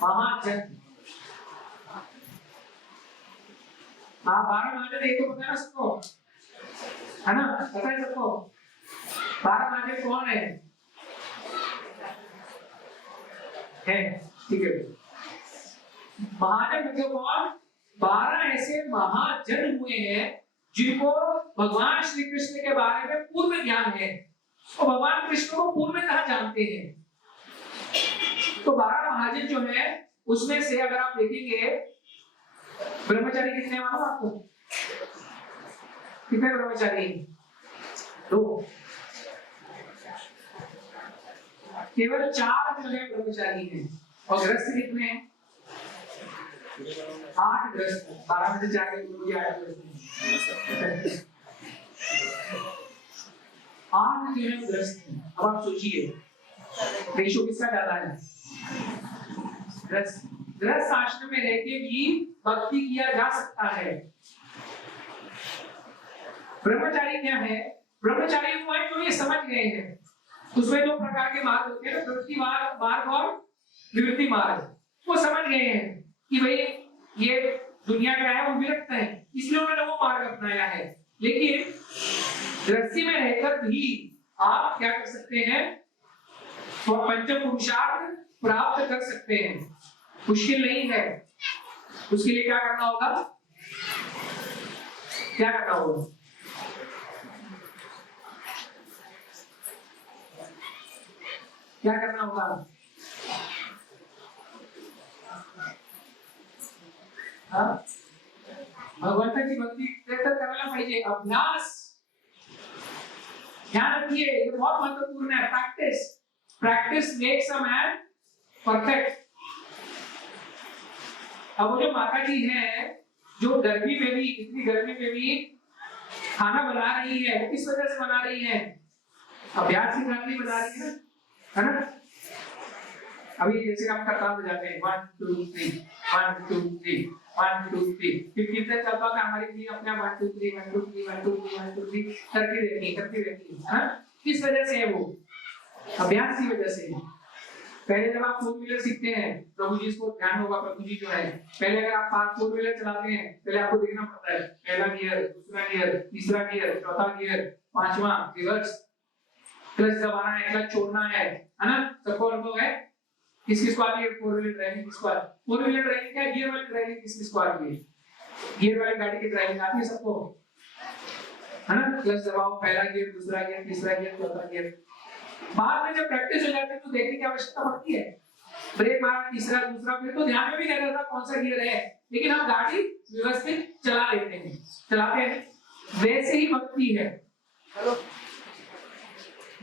महाजन। हाँ 12 महाजन एक तो पता है ना सबको, है ना, पता है सबको 12 महाजन कौन है, ठीक है। महाजन मतलब कौन, 12 ऐसे महाजन हुए हैं जिनको भगवान श्री कृष्ण के बारे में पूर्ण ज्ञान है और भगवान कृष्ण को पूर्णतः जानते हैं। तो 12 महाजन जो है उसमें से अगर आप देखेंगे ब्रह्मचारी कितने मालूम आपको, कितने ब्रह्मचारी, 2, केवल 4 जो है ब्रह्मचारी हैं, और गृहस्थ कितने हैं, 8 गृहस्थ, 12 में से 4 8 जो है गृहस्थ। अब आप सोचिए रेशो किसका ज्यादा है, गृहस्थ आश्रम में रह के भी भक्ति किया जा सकता है। ब्रह्मचारी क्या है, ब्रह्मचारी वो है जो ये समझ गए हैं, उसमें 2 प्रकार के मार्ग होते हैं, प्रवृत्ति मार्ग और निवृत्ति मार्ग। वो समझ गए हैं कि भाई ये दुनिया क्या है, वो विरक्त है, इसलिए उन्होंने वो मार्ग अपनाया है। लेकिन गृहस्थी में रहकर भी आप क्या कर सकते हैं, तो पंचम पुरुषार्थ प्राप्त कर सकते हैं, मुश्किल नहीं है। उसके लिए क्या करना होगा, क्या करना होगा, क्या करना होगा, भगवंताची भक्ती तर करायला पाहिजे, अभ्यास। ध्यान रखिए ये बहुत महत्वपूर्ण है, practice, practice makes a man perfect. अब वो जो माता जी हैं जो गर्मी में भी, इतनी गर्मी में भी खाना बना रही है, वो किस वजह से बना रही है, अभ्यास के कारण बना रही है ना। अभी जैसे हम करतार में जाते हैं 1 2 3 1 2 3 1 2 3, फिर कितने चलता था हमारी भी अपने 1 2 3 1 2 3 1 2 3 1 2 3 करती रहती है। किस वजह से है, वो अभ्यास की वजह से। पहले जब आप 4 व्हीलर सीखते हैं, प्रभु जी को ध्यान होगा, प्रभु जी जो है पहले अगर आप 4 व्हीलर चलाते हैं, पहले आपको देखना पड़ता है पहला गियर, दूसरा गियर, तीसरा गियर, चौथा गियर, पांचवा रिवर्स, क्लच दबाना है, क्लच छोड़ना है ना। सबको अनुभव है, किस किस को आती है 4 व्हीलर ड्राइविंग, किसको 4 व्हीलर ड्राइविंग क्या, गियर वाली ड्राइविंग किस किस को आती है, गियर वाली गाड़ी की ड्राइविंग आती है सबको, है ना। क्लच दबाओ, पहला गियर, दूसरा गियर, तीसरा गियर, चौथा गियर। बाद में जब प्रैक्टिस हो जाती है तो देखने की आवश्यकता पड़ती है, ब्रेक मारा, तीसरा, दूसरा, फिर तो ध्यान में भी नहीं रहता कौन सा गियर है, लेकिन हम गाड़ी व्यवस्थित चला लेते हैं, चलाते हैं। वैसे ही भक्ति है,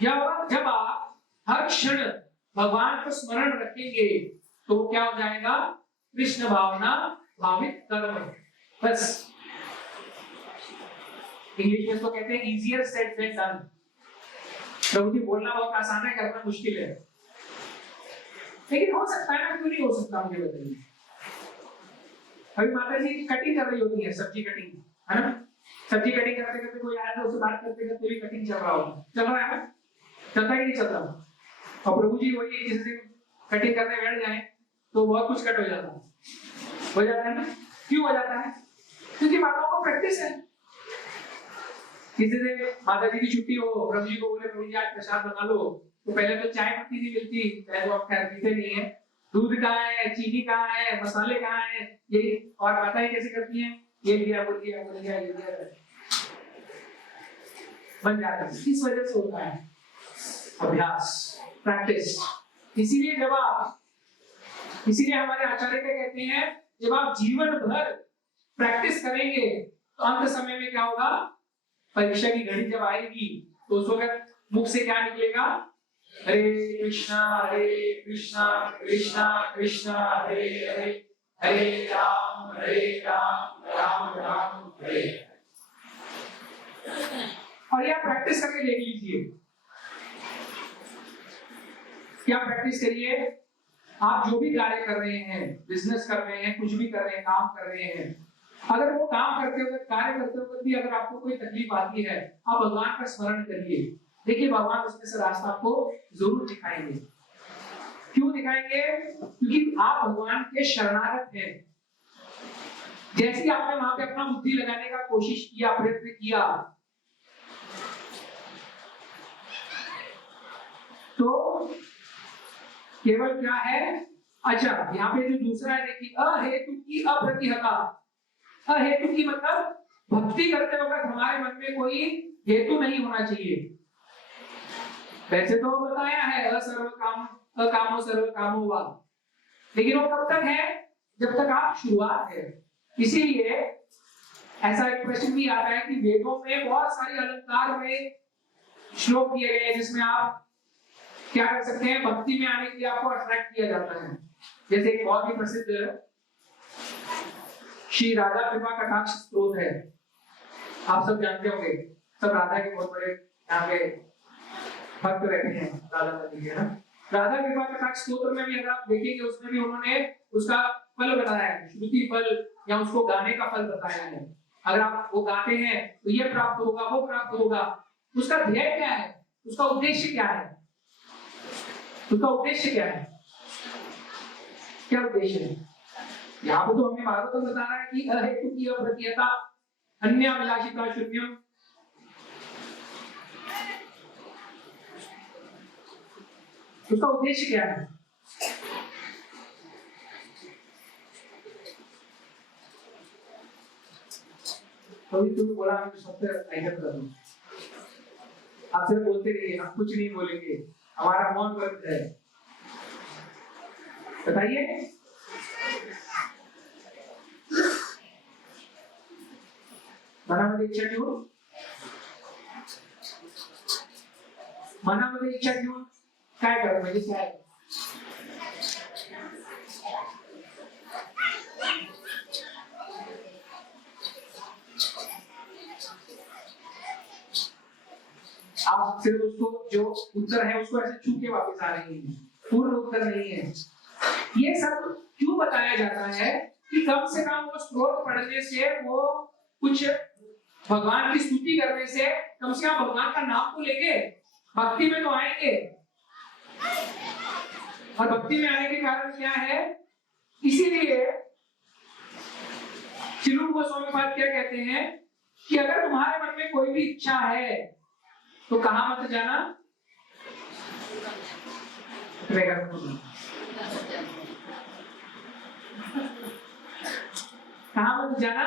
जब आप हर क्षण भगवान को स्मरण रखेंगे तो क्या हो जाएगा, कृष्ण भावना भावित कर्म। बस इंग्लिश में इसको कहते हैं इजियर सेड देन डन। प्रभु जी बोलना बहुत आसान है, करना मुश्किल है, लेकिन हो सकता है ना, क्यों नहीं हो सकता, मुझे बताइए। अभी माता जी कटिंग कर रही होती है, सब्जी कटिंग, है ना। सब्जी कटिंग करते करते कोई आया तो उससे बात करते करते भी कटिंग चल रहा होगा, चल रहा है ना, चलता ही नहीं चल रहा। और प्रभु जी वही किसी से कटिंग करने बैठ जाए तो बहुत कुछ कट हो जाता है। हो जाता है ना? क्यों हो जाता है? क्योंकि माताओं को प्रैक्टिस है। किसी दिन माता जी की छुट्टी हो, प्रभु जी को बोले प्रभु जी आज प्रसाद बना लो, तो पहले तो चाय पत्ती नहीं मिलती, चाहे तो आप खैर पीते नहीं है, दूध कहाँ है, चीनी कहाँ है, मसाले कहाँ है, ये और माताएं कैसे करती हैं, ये दिया वो दिया वो दिया ये दिया, बन जाता है। किस वजह से होता है? अभ्यास, प्रैक्टिस। इसीलिए हमारे आचार्य कहते हैं जब आप जीवन भर प्रैक्टिस करेंगे तो अंत समय में क्या होगा? परीक्षा की घड़ी जब आएगी तो उस वक्त मुख से क्या निकलेगा? हरे कृष्णा कृष्णा कृष्णा हरे हरे, हरे राम राम राम हरे। और यह प्रैक्टिस करके देख लीजिए, क्या प्रैक्टिस करिए। आप जो भी कार्य कर रहे हैं, बिजनेस कर रहे हैं, कुछ भी कर रहे हैं, काम कर रहे हैं, अगर वो काम करते हुए, कार्य करते हुए भी अगर आपको कोई तकलीफ आती है, आप भगवान का स्मरण करिए। देखिए भगवान उसमें से रास्ता आपको जरूर दिखाएंगे। क्यों दिखाएंगे? क्योंकि आप भगवान के शरणागत हैं। जैसे आपने वहां पे अपना बुद्धि लगाने का कोशिश किया, प्रयत्न किया, तो केवल क्या है? अच्छा, यहाँ पे जो दूसरा है देखिए, अहेतु की अप्रतिहता। अहेतु की मतलब भक्ति करते वक्त हमारे मन में कोई हेतु नहीं होना चाहिए। वैसे तो बताया है अकामो सर्व कामो वा, लेकिन वो कब तक है? जब तक आप शुरुआत है। इसीलिए ऐसा एक प्रश्न भी आता है कि वेदों में बहुत सारी अलंकार में श्लोक दिए गए हैं जिसमें आप क्या कर सकते हैं? भक्ति में आने के लिए आपको अट्रैक्ट किया जाता है। जैसे एक बहुत ही प्रसिद्ध श्री राधा कृपा कटाक्ष स्तोत्र है, आप सब जानते होंगे। सब राधा के बहुत बड़े यहाँ पे भक्त रहते हैं राधा रानी के ना। राधा कृपा कटाक्ष स्तोत्र में भी अगर आप देखेंगे, उसमें भी उन्होंने उसका फल बताया है, श्रुति फल या उसको गाने का फल बताया है। अगर आप वो गाते हैं तो ये प्राप्त होगा, वो प्राप्त होगा। उसका ध्येय क्या है? उसका उद्देश्य क्या है? उसका उद्देश्य क्या है? क्या उद्देश्य है? यहाँ पे तो हमें भागवत बता रहा है कि अहेतु की अप्रतिहता अन्य अभिलाषिता शून्यम। उसका उद्देश्य क्या है? तो तुमने बोला हम सबसे आइटम कर दूं, आप सिर्फ बोलते रहिए, हम कुछ नहीं बोलेंगे, हमारा मौन व्रत है। बताइए, मनामध्ये इच्छा ठेवून, मनामध्ये इच्छा ठेवून काय कर, म्हणजे काय? आप सिर्फ उसको जो उत्तर है उसको ऐसे छू के वापस आ रही हैं, पूर्ण उत्तर नहीं है। ये सब क्यों बताया जाता है कि कम से कम वो स्त्रोत पढ़ने से, वो कुछ भगवान की स्तुति करने से कम से कम भगवान का नाम तो लेंगे, भक्ति में तो आएंगे। और भक्ति में आने के कारण क्या है? इसीलिए चिरूप गोस्वामी पाद क्या कहते हैं कि अगर तुम्हारे मन में कोई भी इच्छा है तो कहां मत जाना? कहां मत जाना?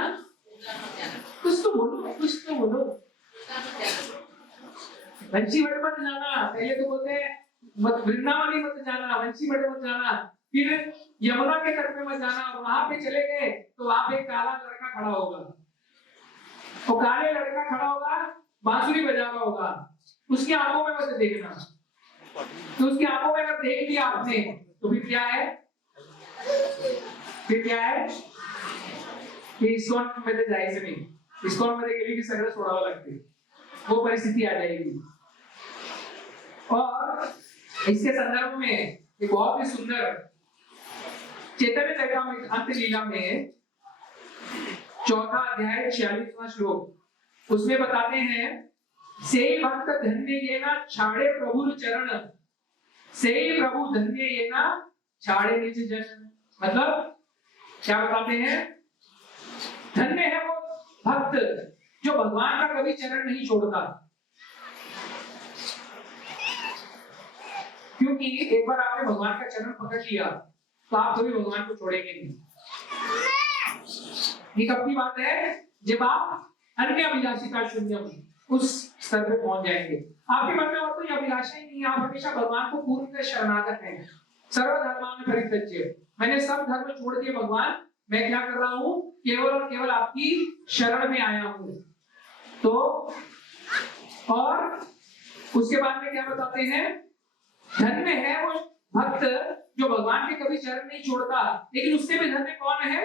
कुछ तो बोलो, कुछ तो बोलो। वंशीवट मत जाना, पहले तो बोलते हैं मत, वृंदावन ही मत जाना, वंशीवट मत जाना, फिर यमुना के तट पे मत जाना। और वहां पे चले गए तो वहां पे एक काला लड़का खड़ा होगा, तो काले लड़का खड़ा होगा, बांसुरी बजा रहा होगा, उसकी आंखों में मत देखना। तो उसकी आंखों में अगर देख लिया आपने तो फिर क्या है? फिर क्या है? इस्कॉन मध्ये जायचं नाही, इस्कॉन मध्ये गेली की सगळं सोडावं लागते, वो परिस्थिति आ जाएगी। और इसके संदर्भ में एक बहुत ही सुंदर चैतन्य चरितामृत अंत लीला में 4वां अध्याय 46वां श्लोक, उसमें बताते हैं से भक्त धन्य ये ना छाड़े प्रभु चरण, से प्रभु धन्य ये ना छाड़े निज जन। मतलब क्या बताते हैं? धन्य है वो भक्त जो भगवान का कभी चरण नहीं छोड़ता। क्योंकि एक बार आपने भगवान का चरण पकड़ लिया तो आप कभी भगवान को छोड़ेंगे नहीं। ये कब की बात है? जब आप अन्य अभिलाषिता शून्य उस स्तर पे पहुंच जाएंगे। आपके मन में और कोई अभिलाषा ही नहीं है, आप हमेशा भगवान को पूर्ण शरणागत हैं। सर्वधर्मान् परित्यज्य, मैंने सब धर्म छोड़ दिए भगवान, मैं क्या कर रहा हूँ? केवल और केवल आपकी शरण में आया हूँ। तो और उसके बाद में क्या बताते हैं? धन्य है वो भक्त जो भगवान के कभी चरण नहीं छोड़ता। लेकिन उससे भी धन्य कौन है?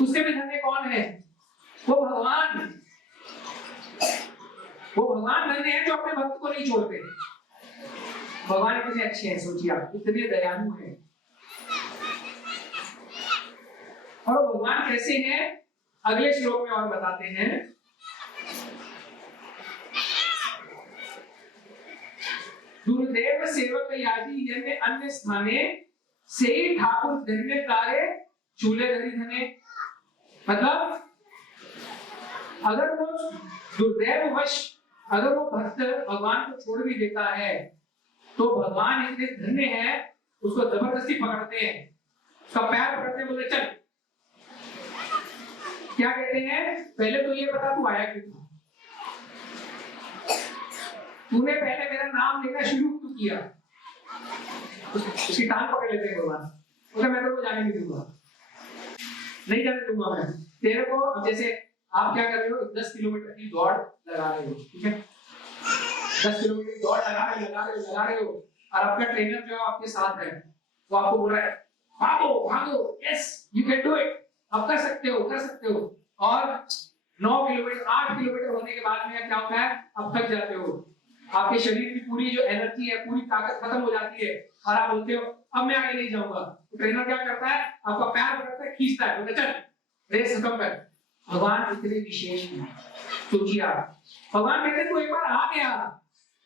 उससे भी धन्य कौन है? वो भगवान धन्य है जो अपने भक्त को नहीं छोड़ते। भगवान कितने अच्छे हैं, सोचिए आप, कितने दयालु हैं। और भगवान कैसे हैं अगले श्लोक में और बताते हैं। दुर्दैव सेवक यादि यन्य अन्य स्थाने से ठाकुर धन्य तारे चूल्हे धरी धने। मतलब अगर वो दुर्दैववश अगर वो भक्त भगवान को छोड़ भी देता है तो भगवान इतने धन्य है, उसको जबरदस्ती पकड़ते हैं, उसका पैर पकड़ते हैं, बोले चल। क्या कहते हैं? पहले तो ये बता तू आया क्यों था, तूने पहले मेरा नाम लेना शुरू क्यों किया। उसकी टांग पकड़ लेते हैं भगवान, बोले मैं तो जाने नहीं दूंगा, नहीं जाने दूंगा मैं तेरे को। अब जैसे आप क्या कर रहे हो, 10 किलोमीटर की दौड़ लगा रहे हो, ठीक है, 10 किलोमीटर की दौड़ लगा रहे हो और आपका ट्रेनर जो आपके साथ है वो आपको बोल रहा है भागो, yes you can do it, आप कर सकते हो। और 9 किलोमीटर 8 किलोमीटर होने के बाद में क्या होता है? आप थक जाते हो, आपके शरीर की पूरी जो एनर्जी है, पूरी ताकत खत्म हो जाती है और आप बोलते हो अब मैं आगे नहीं जाऊंगा। तो ट्रेनर क्या करता है? आपका पैर पकड़ता है, खींचता है, बोलता है चल रेस खत्म कर। भगवान इतने विशेष हैं, सोचिए आप। भगवान कहते तू एक बार आ गया,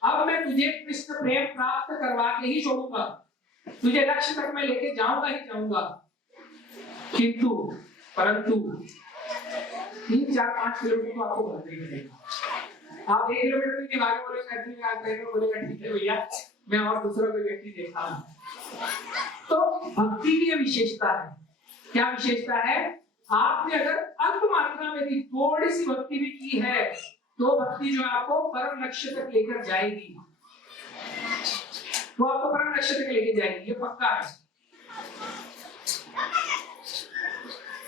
अब मैं तुझे कृष्ण प्रेम प्राप्त करवा के ही छोड़ूंगा, तुझे लक्ष्य तक मैं लेके जाऊंगा ही जाऊंगा। किंतु परंतु 3, 4, 5 किलोमीटर तो आपको भरना ही पड़ेगा। आप 1 किलोमीटर भी आगे बोलेगा ठीक है भैया, मैं और दूसरा कोई व्यक्ति देखता हूं। तो भक्ति की विशेषता है। क्या विशेषता है? आपने अगर अल्प मात्रा में भी थोड़ी सी भक्ति भी की है तो भक्ति जो है आपको परम लक्ष्य तक लेकर जाएगी, वो आपको परम लक्ष्य तक लेके जाएगी, ये पक्का है।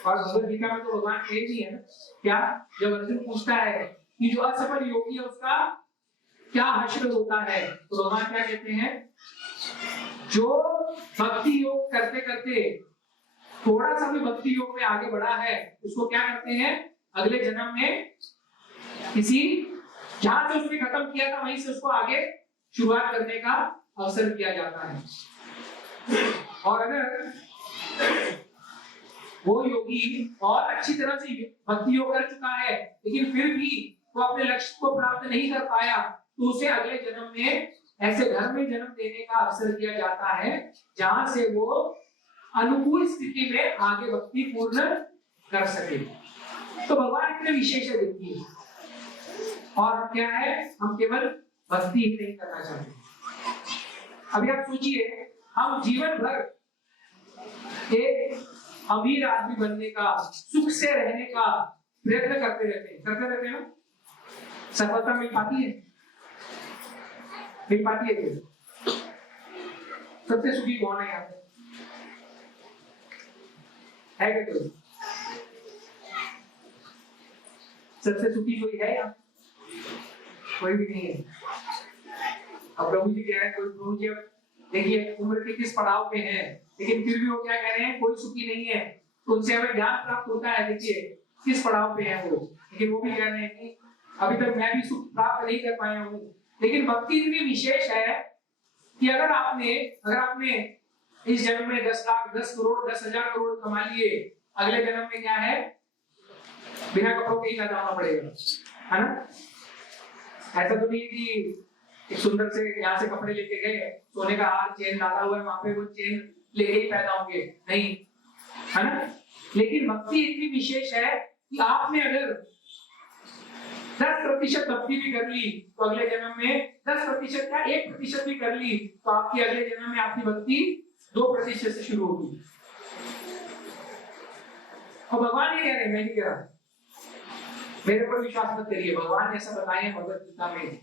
और भगवद गीता में तो भगवान कह भी है क्या, जब अर्जुन पूछता है कि जो असफल योगी है उसका क्या हश्र होता है, तो भगवान क्या कहते हैं? जो भक्ति योग करते करते थोड़ा सा भी भक्ति योग में आगे बढ़ा है उसको क्या करते हैं? अगले जन्म में किसी जहां से उसने खत्म किया था वहीं से उसको आगे शुरुआत करने का अवसर दिया जाता है। और अगर वो योगी और अच्छी तरह से भक्ति योग कर चुका है लेकिन फिर भी वो अपने लक्ष्य को प्राप्त नहीं कर पाया तो उसे अगले जन्म में ऐसे घर में जन्म देने का अवसर दिया जाता है जहां से वो अनुकूल स्थिति में आगे भक्ति पूर्ण कर सके। तो भगवान इतने विशेष है देखिए। और क्या है, हम केवल भक्ति ही नहीं करना चाहते। अभी आप सोचिए, हम जीवन भर एक अमीर आदमी बनने का, सुख से रहने का प्रयत्न करते रहते हैं ना। सफलता मिल पाती है? सबसे सुखी कौन है यहाँ पे? है क्या कोई? सबसे सुखी कोई है यहाँ? कोई भी नहीं है। अब प्रभु जी कह रहे हैं, कोई प्रभु जी देखिए उम्र के किस पड़ाव पे हैं, लेकिन फिर भी वो क्या कह रहे हैं? कोई सुखी नहीं है। तो उनसे हमें ज्ञान प्राप्त होता है, देखिए किस पड़ाव पे है वो। लेकिन वो भी कह रहे हैं कि अभी तक मैं भी सुख प्राप्त नहीं कर पाया हूँ। लेकिन भक्ति इतनी विशेष है कि अगर आपने इस जन्म में 10 लाख 10 करोड़ 10,000 करोड़ कमा लिए, अगले जन्म में क्या है? बिना कपड़ों के ही पैदा होना पड़ेगा, है ना? ऐसा तो नहीं कि एक सुंदर से यहाँ से कपड़े लेके गए, सोने का हार चेन डाला हुआ है वहां पे, वो चेन लेके ही पैदा होंगे, नहीं। है ना। लेकिन भक्ति इतनी विशेष है कि आपने अगर 10% भक्ति भी कर ली तो अगले जन्म में 10% क्या 1% भी कर ली तो आपकी अगले जन्म में आपकी भक्ति 2% से शुरू होगी। और भगवान ये कह रहे हैं, मैं नहीं कह रहा, मेरे पर विश्वास मत करिए, भगवान ने ऐसा बताया है भगवत गीता में।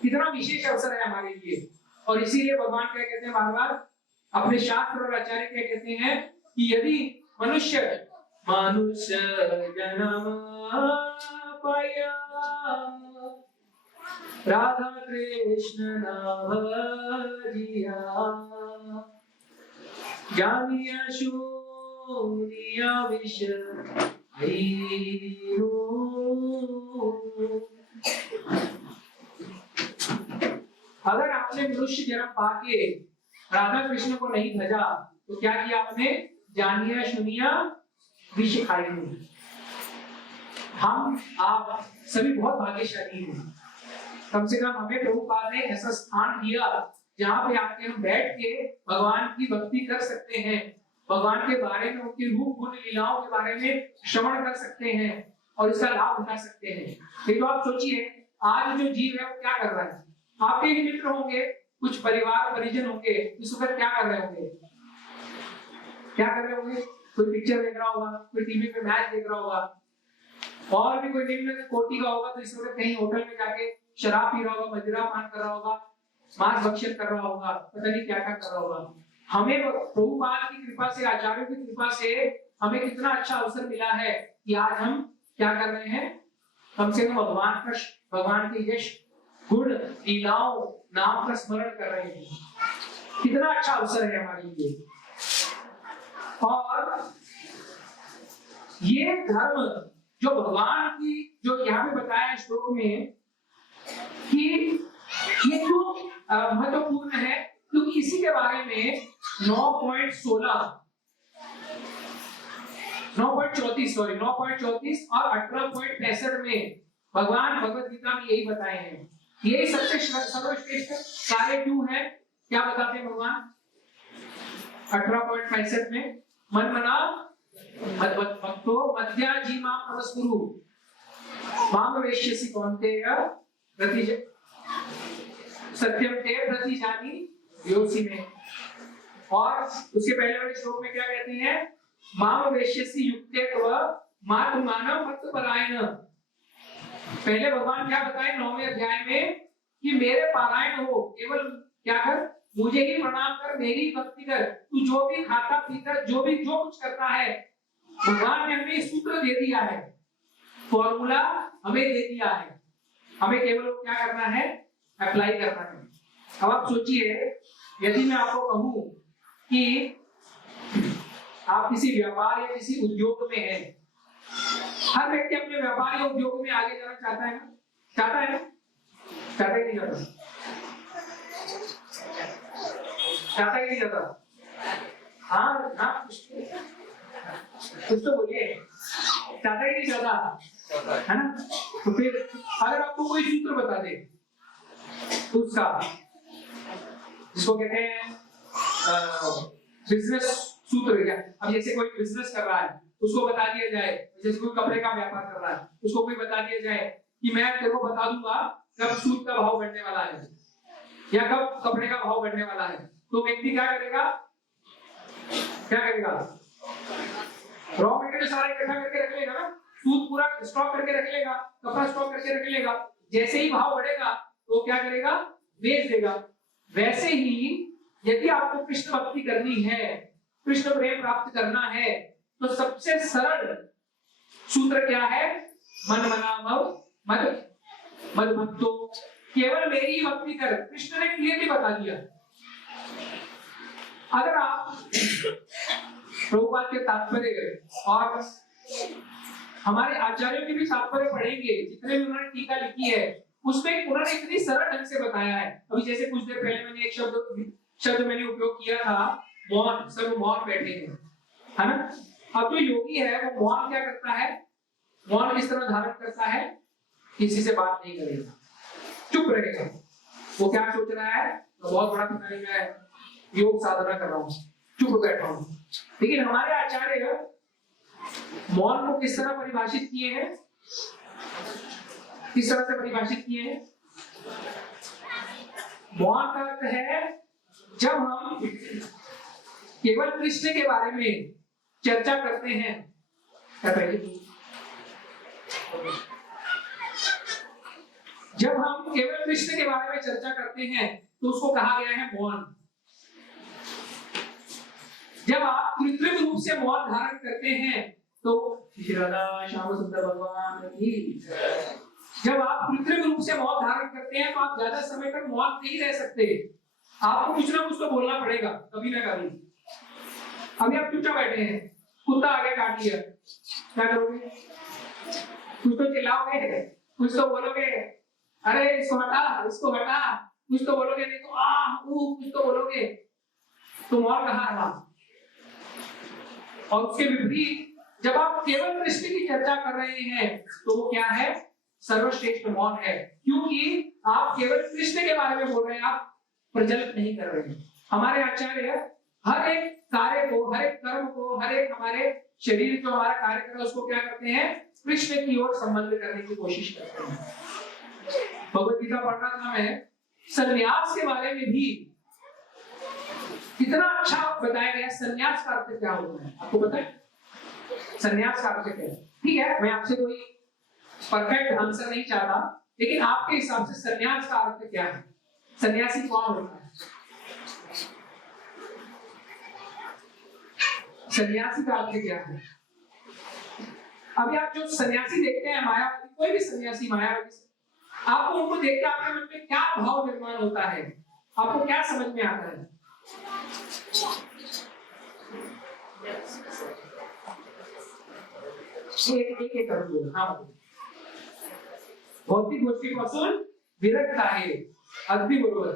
कितना विशेष अवसर है हमारे लिए। और इसीलिए भगवान क्या कहते हैं बार बार अपने शास्त्र और आचार्य क्या कहते हैं कि यदि मनुष्य जन्म पाया राधा कृष्ण नाम जिया जानिया शून्य विषय अगर आपने मनुष्य जन्म पाके राधा कृष्ण को नहीं भजा तो क्या किया आपने, जानिया सुनिया विष खाई। हम आप सभी बहुत भाग्यशाली हैं, कम से कम हमें प्रभुपाद ने ऐसा स्थान दिया जहाँ पे आके हम बैठ के भगवान की भक्ति कर सकते हैं, भगवान के बारे में, उनके रूप गुण लीलाओं के बारे में श्रवण कर सकते हैं और इसका लाभ उठा सकते हैं। लेकिन आप सोचिए आज जो जीव है वो क्या कर रहा है, आपके ही मित्र होंगे, कुछ परिवार परिजन होंगे, इस वक्त क्या कर रहे होंगे, क्या कर रहे होंगे, कोई पिक्चर देख रहा होगा, कोई टीवी पे मैच देख रहा होगा, और भी कोई निम्न कोटि का होगा तो इस वक्त कहीं होटल में जाके शराब पी रहा होगा, मदिरा पान कर रहा होगा, मांस भक्षण कर रहा होगा, पता नहीं क्या क्या कर रहा होगा। हमें प्रभुपाद की कृपा से, आचार्यों की कृपा से हमें कितना अच्छा अवसर मिला है कि आज हम क्या कर रहे हैं, कम से कम भगवान के यश गुण लीलाओं नाम का स्मरण कर रहे हैं। कितना अच्छा अवसर है हमारे लिए। और ये धर्म जो भगवान की जो यहाँ पे बताया है श्लोक में कि ये क्यों महत्वपूर्ण है, क्योंकि इसी के बारे में 9.34 और 18.65 में भगवान भगवत गीता में यही बताए हैं। यही सबसे सर्वश्रेष्ठ कार्य क्यों है, क्या बताते हैं भगवान 18.65 में, मन मना मद्भक्त भक्तो मध्याजीमा नमस्कुरु माम वेश्यसि कौन्तेय प्रति सत्यम ते प्रति जानी योसी में। और उसके पहले वाले श्लोक में क्या कहते हैं, माम वेश्यसि युक्ते तव मातुमानम मत्परायण। पहले भगवान क्या बताए 9वें अध्याय में कि मेरे पारायण हो, केवल क्या कर, मुझे ही प्रणाम कर, मेरी भक्ति कर, तू जो भी खाता पीता जो कुछ करता है, भगवान ने हमें सूत्र दे दिया है, फॉर्मूला हमें दे दिया है, हमें केवल क्या करना है, अप्लाई करना है। अब आप सोचिए यदि मैं आपको कहूं कि आप किसी व्यापार या किसी उद्योग में हैं, हर व्यक्ति अपने व्यापार या उद्योग में आगे जाना चाहता है ना, चाहता है ना, चाहता ही नहीं चाहता, चाहता ही नहीं चाहता, हाँ हाँ कुछ तो बोलिए, चाहता ही नहीं चाहता है ना। तो फिर अगर आपको कोई सूत्र बता दे उसका, जिसको कहते हैं बिजनेस सूत्र, क्या, अब जैसे कोई बिजनेस कर रहा है उसको बता दिया जाए, जैसे कोई कपड़े का व्यापार कर रहा है उसको कोई बता दिया जाए कि मैं तेरे को बता दूंगा कब सूत का भाव बढ़ने वाला है या कब कपड़े का भाव बढ़ने वाला है, तो व्यक्ति क्या करेगा, रॉ मटेरियल सारा इकट्ठा करके रख लेगा ना, सूत पूरा स्टॉक करके रख लेगा, कपड़ा स्टॉक करके रख लेगा, जैसे ही भाव बढ़ेगा तो क्या करेगा, बेच देगा। वैसे ही यदि आपको कृष्ण भक्ति करनी है, कृष्ण प्रेम प्राप्त करना है, तो सबसे सरल सूत्र क्या है, मन मना मद भक्तो, केवल मेरी ही भक्ति कर, कृष्ण ने क्लियरली बता दिया। अगर आप प्रभुपाद के तात्पर्य और हमारे आचार्यों के भी तात्पर्य पढ़ेंगे, जितने भी उन्होंने टीका लिखी है उसमें उन्होंने इतनी सरल ढंग से बताया है। अभी जैसे कुछ देर पहले मैंने एक शब्द मैंने उपयोग किया था, मौन, सब मौन बैठे हैं, है ना। अब जो योगी है वो मौन क्या करता है, मौन किस तरह धारण करता है, किसी से बात नहीं करेगा, चुप रहेगा। वो क्या सोच रहा है, तो बहुत बड़ा पता नहीं मैं योग साधना कर रहा हूँ, चुप बैठा हूं। लेकिन हमारे आचार्य मौन को किस तरह परिभाषित किए हैं, किस तरह से परिभाषित किए हैं? मौन का अर्थ है जब हम केवल कृष्ण के बारे में चर्चा करते हैं, जब हम केवल कृष्ण के बारे में चर्चा करते हैं तो उसको कहा गया है मौन। जब आप कृत्रिम रूप से मौन धारण करते हैं तो राधा श्याम सुंदर भगवान की, जब आप कृत्रिम रूप से मौन धारण करते हैं तो आप ज्यादा समय तक मौन नहीं रह सकते, आपको कुछ ना कुछ तो बोलना पड़ेगा कभी ना कभी। अभी आप चुपचाप बैठे हैं, कुत्ता आ गया काट लिया, क्या करोगे? कुछ तो चिल्लाओगे, कुछ तो बोलोगे, अरे इसको हटा, इसको हटा, कुछ तो बोलोगे, नहीं तो कुछ तो बोलोगे। तो मौन कहाँ रहा? और उसके विपरीत जब आप केवल कृष्ण की चर्चा कर रहे हैं तो वो क्या है? सर्वश्रेष्ठ मौन है, क्योंकि आप केवल कृष्ण के बारे में बोल रहे हैं, आप प्रज्वलित नहीं कर रहे हैं। हमारे आचार्य हर एक कार्य को, हर एक कर्म को, हर एक हमारे शरीर जो हमारा कार्य कर रहा है उसको क्या करते हैं? कृष्ण की ओर संबंध करने की कोशिश करते हैं। भगवद गीता पढ़ रहा था मैं, संन्यास के बारे में भी कितना अच्छा बताया गया। संन्यास का अर्थ क्या होता है आपको पता है? संन्यास का अर्थ क्या है? ठीक है, मैं आपसे कोई परफेक्ट आंसर नहीं चाहता, लेकिन आपके हिसाब से संन्यास का अर्थ क्या है? सन्यासी कौन होता है? सन्यासी का अर्थ क्या है? अभी आप जो सन्यासी देखते हैं, मायावादी, कोई भी सन्यासी मायावादी, आपको उनको देख के आपके मन में क्या भाव निर्माण होता है? आपको क्या समझ में आता है? एक करो। हाँ, भौतिक गोष्टीपासून विरक्त आहे, अगदी बरोबर।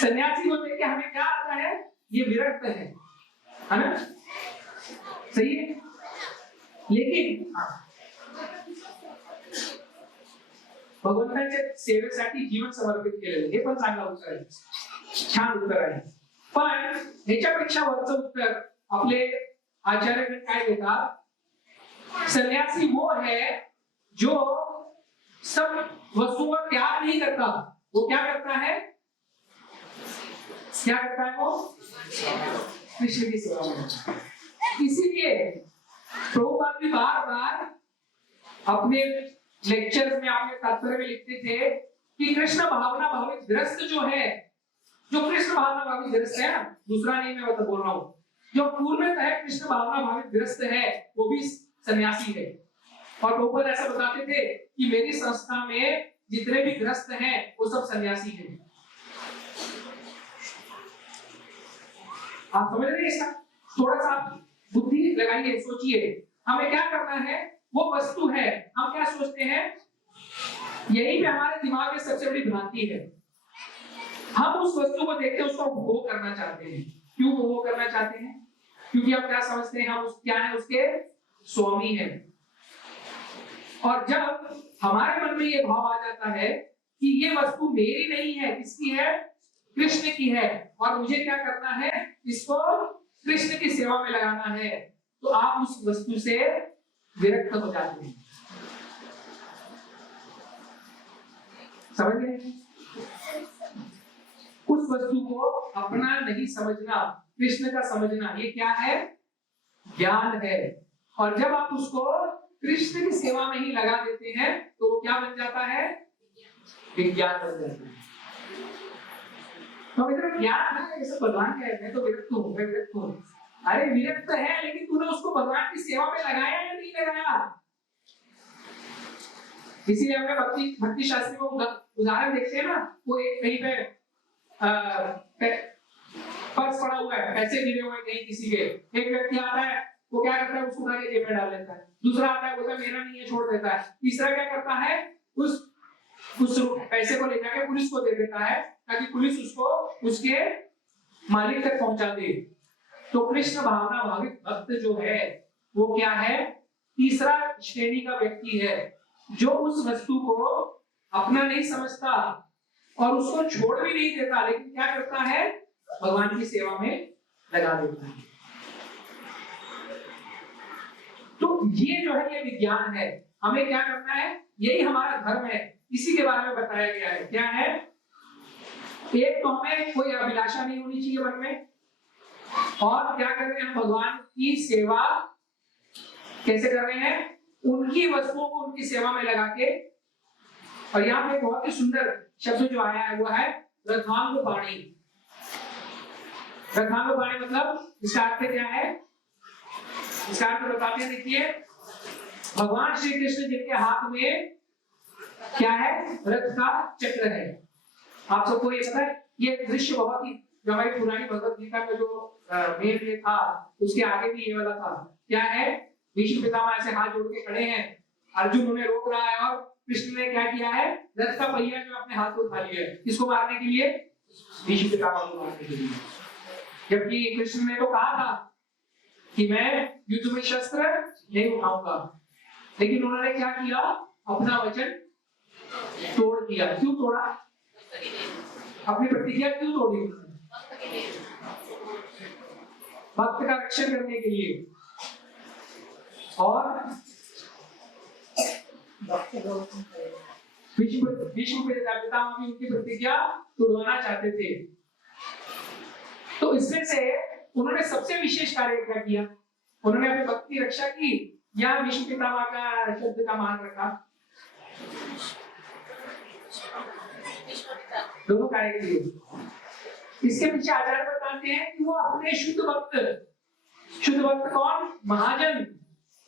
सन्यासी को देख के हमें क्या आता है? ये विरक्त है ना? सही है। लेकिन भगवंताच्या सेवेसाठी जीवन समर्पित केलेलं, हे पण चांगलं उत्तर आहे, छान उत्तर आहे। पण ह्याच्यापेक्षा वरचं उत्तर आपले आचार्य काय देतात? सन्यासी वो है जो सब वस्तुओं का त्याग नहीं करता। वो क्या करता है? क्या करता है वो? कृष्ण की सेवा में। इसीलिए प्रभुपाद भी बार-बार अपने लेक्चर्स में, अपने तात्पर्य में लिखते थे कि कृष्ण भावना भावित ग्रस्त जो है, जो कृष्ण भावना भावित ग्रस्त है, दूसरा नहीं मैं बोल रहा हूँ, जो पूर्णतः कृष्ण भावना भावित ग्रस्त है वो भी सन्यासी है। और प्रभुपाद ऐसा बताते थे कि मेरी संस्था में जितने भी ग्रस्त हैं वो सब सन्यासी हैं। आप समझ रहे हैं इसका? थोड़ा सा बुद्धि लगाइए, सोचिए, हमें क्या करना है? वो वस्तु है, हम क्या सोचते हैं? यही पे हमारे दिमाग में सबसे बड़ी भ्रांति है। हम उस वस्तु को देखते हैं, उसको भोग करना चाहते हैं। क्यों भोग करना चाहते हैं? क्योंकि हम क्या समझते हैं? हम उस क्या है? उसके स्वामी हैं। और जब हमारे मन में ये भाव आ जाता है कि ये वस्तु मेरी नहीं है, किसकी है? कृष्ण की है, और मुझे क्या करना है? इसको कृष्ण की सेवा में लगाना है, तो आप उस वस्तु से विरक्त हो जाते हैं। समझ गए? उस वस्तु को अपना नहीं समझना, कृष्ण का समझना, ये क्या है? ज्ञान है। और जब आप उसको कृष्ण की सेवा में ही लगा देते हैं तो वो क्या बन जाता है? विज्ञान बन जाता है। तो इधर ज्ञान है, ऐसा भगवान का है, मैं तो विरक्त हूँ, मैं विरक्त हूँ। अरे विरक्त है, लेकिन तूने उसको भगवान की सेवा में लगाया या नहीं लगाया? इसीलिए हमने भक्ति शास्त्री को उदाहरण देखते हैं ना, वो एक कहीं पे पर्स पड़ा हुआ है, पैसे गिरे हुए कहीं किसी के, एक व्यक्ति आता है, वो क्या करता है? उसको उठा के जेब में डाल लेता है। दूसरा आता है, बोलता है मेरा नहीं है, छोड़ देता है। तीसरा क्या करता है? उस पैसे को ले जाके पुलिस को दे देता है, ताकि पुलिस उसको उसके मालिक तक पहुंचा दे। तो कृष्ण भावना भावित भक्त जो है वो क्या है? तीसरा श्रेणी का व्यक्ति है, जो उस वस्तु को अपना नहीं समझता और उसको छोड़ भी नहीं देता, लेकिन क्या करता है? भगवान की सेवा में लगा देता है। तो ये जो है ये विज्ञान है, हमें क्या करना है, यही हमारा धर्म है, इसी के बारे में बताया गया है। क्या है? एक तो हमें कोई अभिलाषा नहीं होनी चाहिए मन में, और क्या कर रहे हैं हम भगवान की सेवा कैसे कर रहे हैं, उनकी वस्तुओं को उनकी सेवा में लगा के। और यहाँ पे बहुत ही सुंदर शब्द जो आया है वो है रथांगपाणि। रथांगपाणि मतलब इसका अर्थ क्या है, इसका अर्थ बताते हैं। देखिए भगवान श्री कृष्ण जिनके हाथ में क्या है, रथ का चक्र है। आप सबको ये पता है, ये दृश्य बहुत ही, जो हमारी पुरानी भगवत गीता का जो मेन ये था उसके आगे भी ये वाला था। क्या है, भीष्म पितामह ऐसे हाथ जोड़ के खड़े हैं, अर्जुन उन्हें रोक रहा है, और कृष्ण ने क्या किया है, रथ का पहिया जो अपने हाथ में उठा लिया है, किसको मारने के लिए, भीष्म पितामह को मारने के लिए। जबकि कृष्ण ने तो कहा था कि मैं युद्ध में शस्त्र नहीं उठाऊंगा, लेकिन उन्होंने क्या किया, अपना वचन तोड़ दिया। क्यों तोड़ा, अपनी प्रतिज्ञा क्यों तोड़ी उन्होंने, भक्त का रक्षण करने के लिए। और भीष्म पितामह भी उनकी प्रतिज्ञा तोड़वाना चाहते थे। तो इसमें से उन्होंने सबसे विशेष कार्य क्या किया, उन्होंने अपने भक्त की रक्षा की या भीष्म पितामह का शब्द का मान रखा, दोनों कार्य किए। इसके पीछे आचार्य बताते हैं कि वो अपने शुद्ध भक्त कौन, महाजन,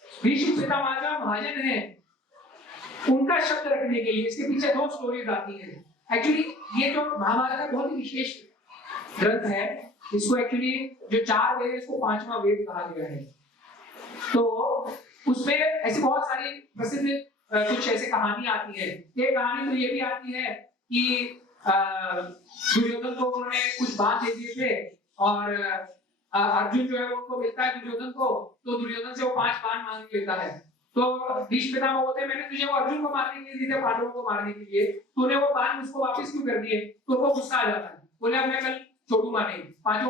भीष्म पितामह का महाजन है, उनका शब्द रखने के लिए इसके पीछे दो स्टोरीज आती है। एक्चुअली ये जो महाभारत का बहुत ही विशेष ग्रंथ है, इसको एक्चुअली जो 4 वेद है इसको 5वां वेद कहा गया है। तो उसमें ऐसी बहुत सारी प्रसिद्ध कुछ ऐसी कहानी आती है। एक कहानी तो ये भी आती है कि दुर्योधन को उन्होंने कुछ बांध दे दिए थे, और अर्जुन जो है उनको मिलता है दुर्योधन को, तो दुर्योधन से वो 5 बाण मांग लेता है। तो भीष्म पितामह बोलते हैं मैंने तुझे वो अर्जुन को मारने के लिए दिए थे, पांडवों को मारने के लिए, तूने वो बाण मुझको वापस क्यों कर दिए। तो उनको गुस्सा आ जाता है, बोले अब मैं कल छोड़ूंगा नहीं, 5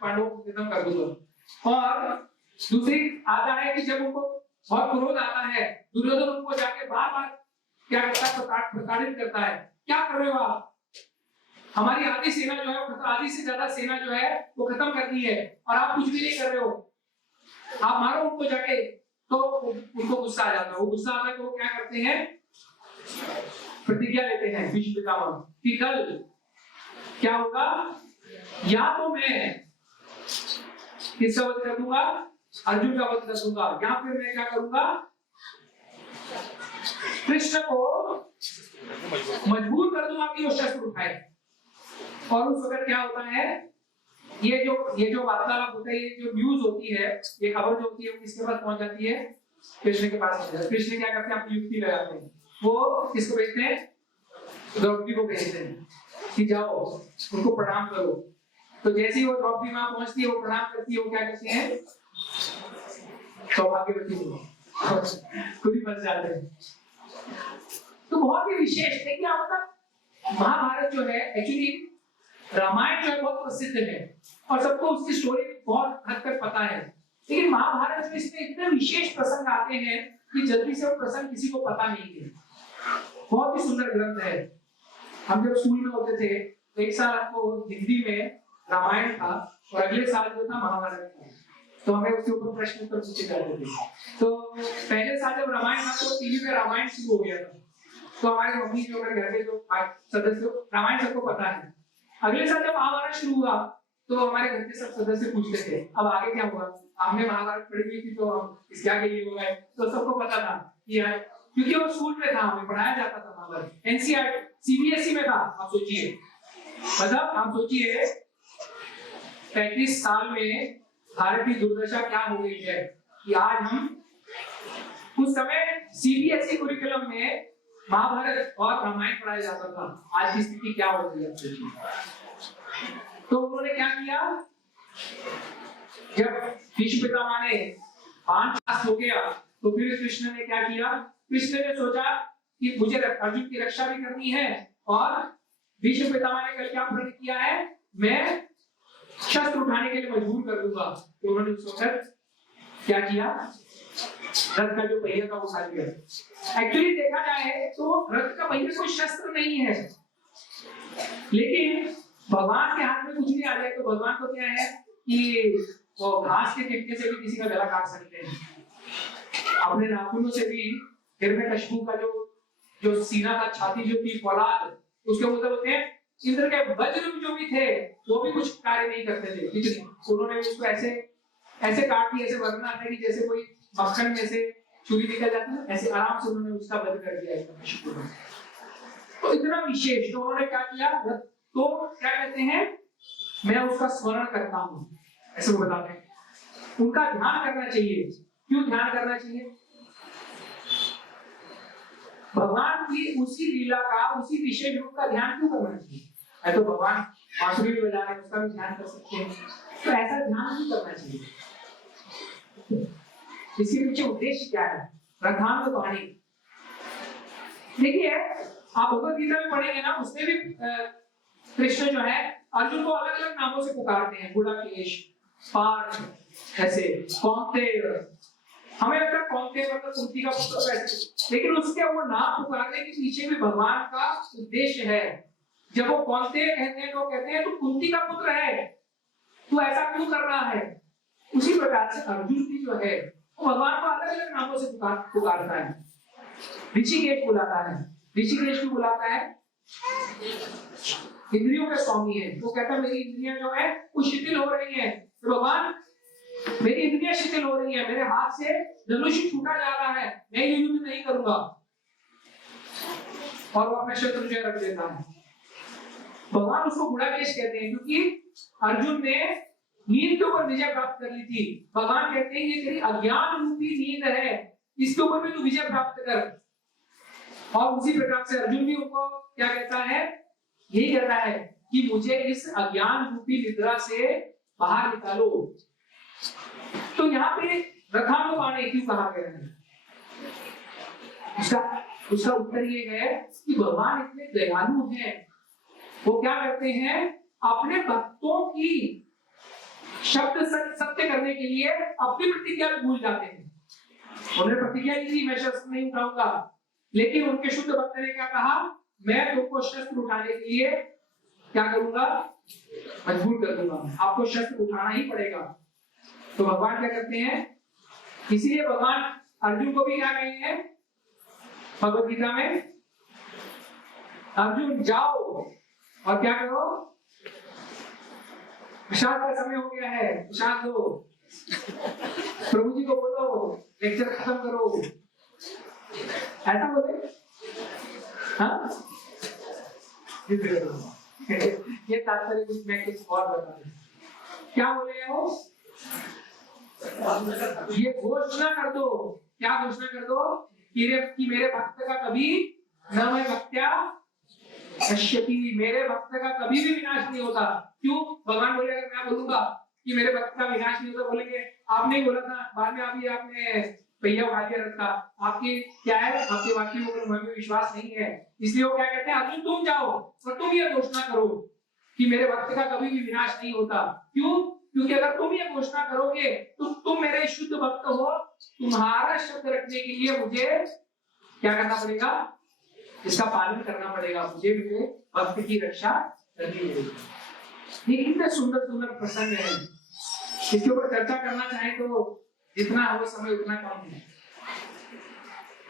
पांडवों को खत्म कर दूंगा। और दूसरी आता है कि जब उनको बहुत क्रोध आता है, दुर्योधन उनको जाके बार-बार क्या करता है, प्रताड़ित करता है, क्या कर रहे हो आप, हमारी आधी सेना जो है, आधी से ज्यादा सेना जो है वो खत्म कर दी है, और आप कुछ भी नहीं कर रहे हो, आप मारो उनको जाके। तो उनको गुस्सा आ जाता है, वो गुस्सा आता है तो वो क्या करते हैं, प्रतिज्ञा लेते हैं भीष्म पितामह कि कल क्या होगा, या तो मैं किसका वध कर दूंगा, अर्जुन का वध कर दूंगा, या फिर मैं क्या करूंगा, कृष्ण को मजबूर कर दूंगा कि वो शस्त्र उठाए। और उस वक्त क्या होता है, ये जो वार्तालाप होता है, ये जो न्यूज होती है, ये खबर जो होती है वो किसके पास पहुंच जाती है, कृष्ण के पास। कृष्ण क्या करते हैं, अपनी युक्ति लगाते हैं, वो किसको भेजते हैं, द्रौपदी को भेजते हैं कि जाओ उनको प्रणाम करो। तो जैसे ही वो द्रौपदी वहां पहुंचती है, वो प्रणाम करती है, वो क्या करती है, सौभाग्यवती हो खुद ही फंस जाते हैं। तो बहुत ही विशेष है, क्या मतलब महाभारत जो है, एक्चुअली रामायण जो है बहुत प्रसिद्ध है और सबको उसकी स्टोरी बहुत हद तक पता है, लेकिन महाभारत में इसमें इतने विशेष प्रसंग आते हैं कि जल्दी से वो प्रसंग किसी को पता नहीं है। बहुत ही सुंदर ग्रंथ है। हम जब स्कूल में होते थे तो एक साल आपको हिंदी में रामायण था और अगले साल जो था महाभारत था, तो हमें उसके ऊपर प्रश्न उत्तर पूछे जाते थे। तो पहले साल जब रामायण था तो टीवी पे रामायण शुरू हो गया था, तो हमारे मम्मी जो मेरे घर के जो सदस्य, रामायण सबको पता है। अगले साल जब महाभारत शुरू हुआ तो हमारे घर के सब सदस्य पूछते थे अब आगे क्या हुआ, हमने महाभारत पढ़ी हुई थी तो हम इसके आगे ये होगा, तो सबको पता था कि यार, क्योंकि वो स्कूल में था, हमें पढ़ाया जाता था महाभारत, एनसीईआरटी सीबीएसई में था। आप सोचिए, मतलब आप सोचिए 35 साल में भारत की दुर्दशा क्या हो गई है कि आज हम, उस समय सीबीएसई करिकुलम में महाभारत और रामायण पढ़ाया जाता था, आज की स्थिति क्या हो गई है। तो उन्होंने क्या किया, जब भीष्म पितामह ने बाण पास हो गया तो फिर कृष्ण ने क्या किया, कृष्ण ने सोचा कि मुझे अर्जुन की रक्षा भी करनी है, और भीष्म पितामह ने कल क्या प्रण किया है, मैं शस्त्र उठाने के लिए मजबूर कर दूंगा। तो उन्होंने उस वक्त क्या किया, रथ का जो पहिया था वो उठा लिया। एक्चुअली देखा जाए तो रथ का पहिया कोई शस्त्र नहीं है, लेकिन भगवान के हाथ में कुछ भी आ जाए तो भगवान को क्या है कि वो घास के टिपके से भी किसी का गला काट सकते हैं, अपने नाखूनों से भी हिरण्यकशिपु का जो सीना था, छाती जो थी, फौलाद, उसके ऊपर होते हैं इंद्र के वज्र जो भी थे वो भी कुछ कार्य नहीं करते थे, ठीक है। उन्होंने भी उसको ऐसे ऐसे काट दिया, ऐसे वर्णन आता है कि जैसे कोई मक्खन में से छुरी निकल जाती है, ऐसे आराम से उन्होंने उसका वध कर दिया हिरण्यकशिपु ने। तो इतना विशेष, तो उन्होंने क्या किया, तो क्या कहते हैं, मैं उसका स्मरण करता हूं, ऐसे वो बताते हैं। उनका ध्यान करना चाहिए। क्यों ध्यान करना चाहिए? भगवान की उसी लीला का, उसी विशेष रूप का ध्यान क्यों करना चाहिए? है तो भगवान बांसुरी भी बजा रहे हैं, उसका भी ध्यान कर सकते हैं, तो ऐसा ध्यान नहीं करना चाहिए। इसके पीछे उद्देश्य क्या है? रथांग वाणी। देखिए आप भगवद गीता में पढ़ेंगे ना, उसमें भी कृष्ण जो है अर्जुन को अलग अलग नामों से पुकारते हैं, गुड़ाकेश, पार्थ, ऐसे कौन्तेय। हमें लगता है कौन्तेय मतलब कुंती का पुत्र है, लेकिन उसके वो नाम पुकारने के पीछे भी भगवान का उद्देश्य है। जब वो कौन्तेय कहते हैं तो कहते हैं तू कुंती का पुत्र है, तू ऐसा क्यों कर रहा है? उसी प्रकार से अर्जुन भी जो है वो भगवान को अलग अलग नामों से पुकारता है। ऋषिकेश बुलाता है, ऋषिकेश भी बुलाता है, इंद्रियों के स्वामी है, वो कहता है मेरी इंद्रियां जो है वो शिथिल हो रही है, तो भगवान मेरी इंद्रियां शिथिल हो रही है, मेरे हाथ से धनुष छूटा जा रहा है, मैं ये युद्ध नहीं करूंगा, और वो अपना शत्रु जो रख देता है। भगवान उसको गुड़ाकेश कहते हैं, क्योंकि अर्जुन ने नींद के ऊपर विजय प्राप्त कर ली थी। भगवान कहते हैं ये तेरी अज्ञान रूपी नींद है, इसके ऊपर भी तू विजय प्राप्त कर। और उसी प्रकार से अर्जुन भी उनको क्या कहता है, यही कहता है कि मुझे इस अज्ञान रूपी निद्रा से बाहर निकालो। तो यहाँ पे रथांगवाणी क्यों कहा गया है? उसका उत्तर ये है कि भगवान इतने दयालु हैं, वो क्या करते हैं, अपने भक्तों की शब्द सत्य करने के लिए अपनी प्रतिज्ञा में भूल जाते हैं। उन्होंने प्रतिज्ञा की थी मैं शस्त्र नहीं उठाऊंगा, लेकिन उनके शुद्ध भक्त ने क्या कहा, मैं तुमको शस्त्र उठाने के लिए क्या करूंगा, मजबूर कर दूंगा, आपको शस्त्र उठाना ही पड़ेगा। तो भगवान क्या करते हैं, इसीलिए भगवान अर्जुन को भी क्या कहे हैं भगवद गीता में, अर्जुन जाओ और क्या करो, प्रसाद का समय हो गया है, प्रसाद दो, प्रभु जी को बोलो लेक्चर खत्म करो, ऐसा बोले। हाँ ये तात्पर्य कुछ मैं कुछ और बता दूं। क्या बोले हैं वो, ये घोषणा कर दो, क्या घोषणा कर दो कि मेरे भक्त का कभी न मैं भक्त्या नश्यति, मेरे भक्त का कभी भी विनाश नहीं होता। क्यों? भगवान बोले अगर मैं बोलूंगा कि मेरे भक्त का विनाश नहीं होता, बोलेंगे आपने बोला था, बाद में अभी आपने पहिया उठा दिया रखा, आपकी क्या है, आपके वाक्यों पर हमें विश्वास नहीं है, इसलिए वो क्या कहते हैं, अर्जुन तुम जाओ और तुम ये घोषणा करो कि मेरे भक्त का कभी भी विनाश नहीं होता। क्यों? क्योंकि अगर तुम ये घोषणा करोगे तो तुम मेरे शुद्ध भक्त हो, तुम्हारा शब्द रखने के लिए मुझे क्या करना पड़ेगा, इसका पालन करना पड़ेगा, मुझे मेरे भक्त की रक्षा करनी पड़ेगी। ये कितने सुंदर सुंदर प्रसंग है, इसके ऊपर चर्चा करना चाहे तो जितना हो समय उतना कम है।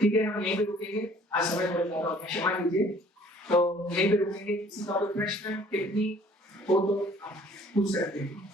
ठीक है, हम यहीं पे रुकेंगे, आज समय बहुत ज्यादा हो गया, क्षमा कीजिए। तो यहीं पे रुकेंगे, किसी का कोई प्रश्न टिप्पणी हो तो आप पूछ सकते हैं।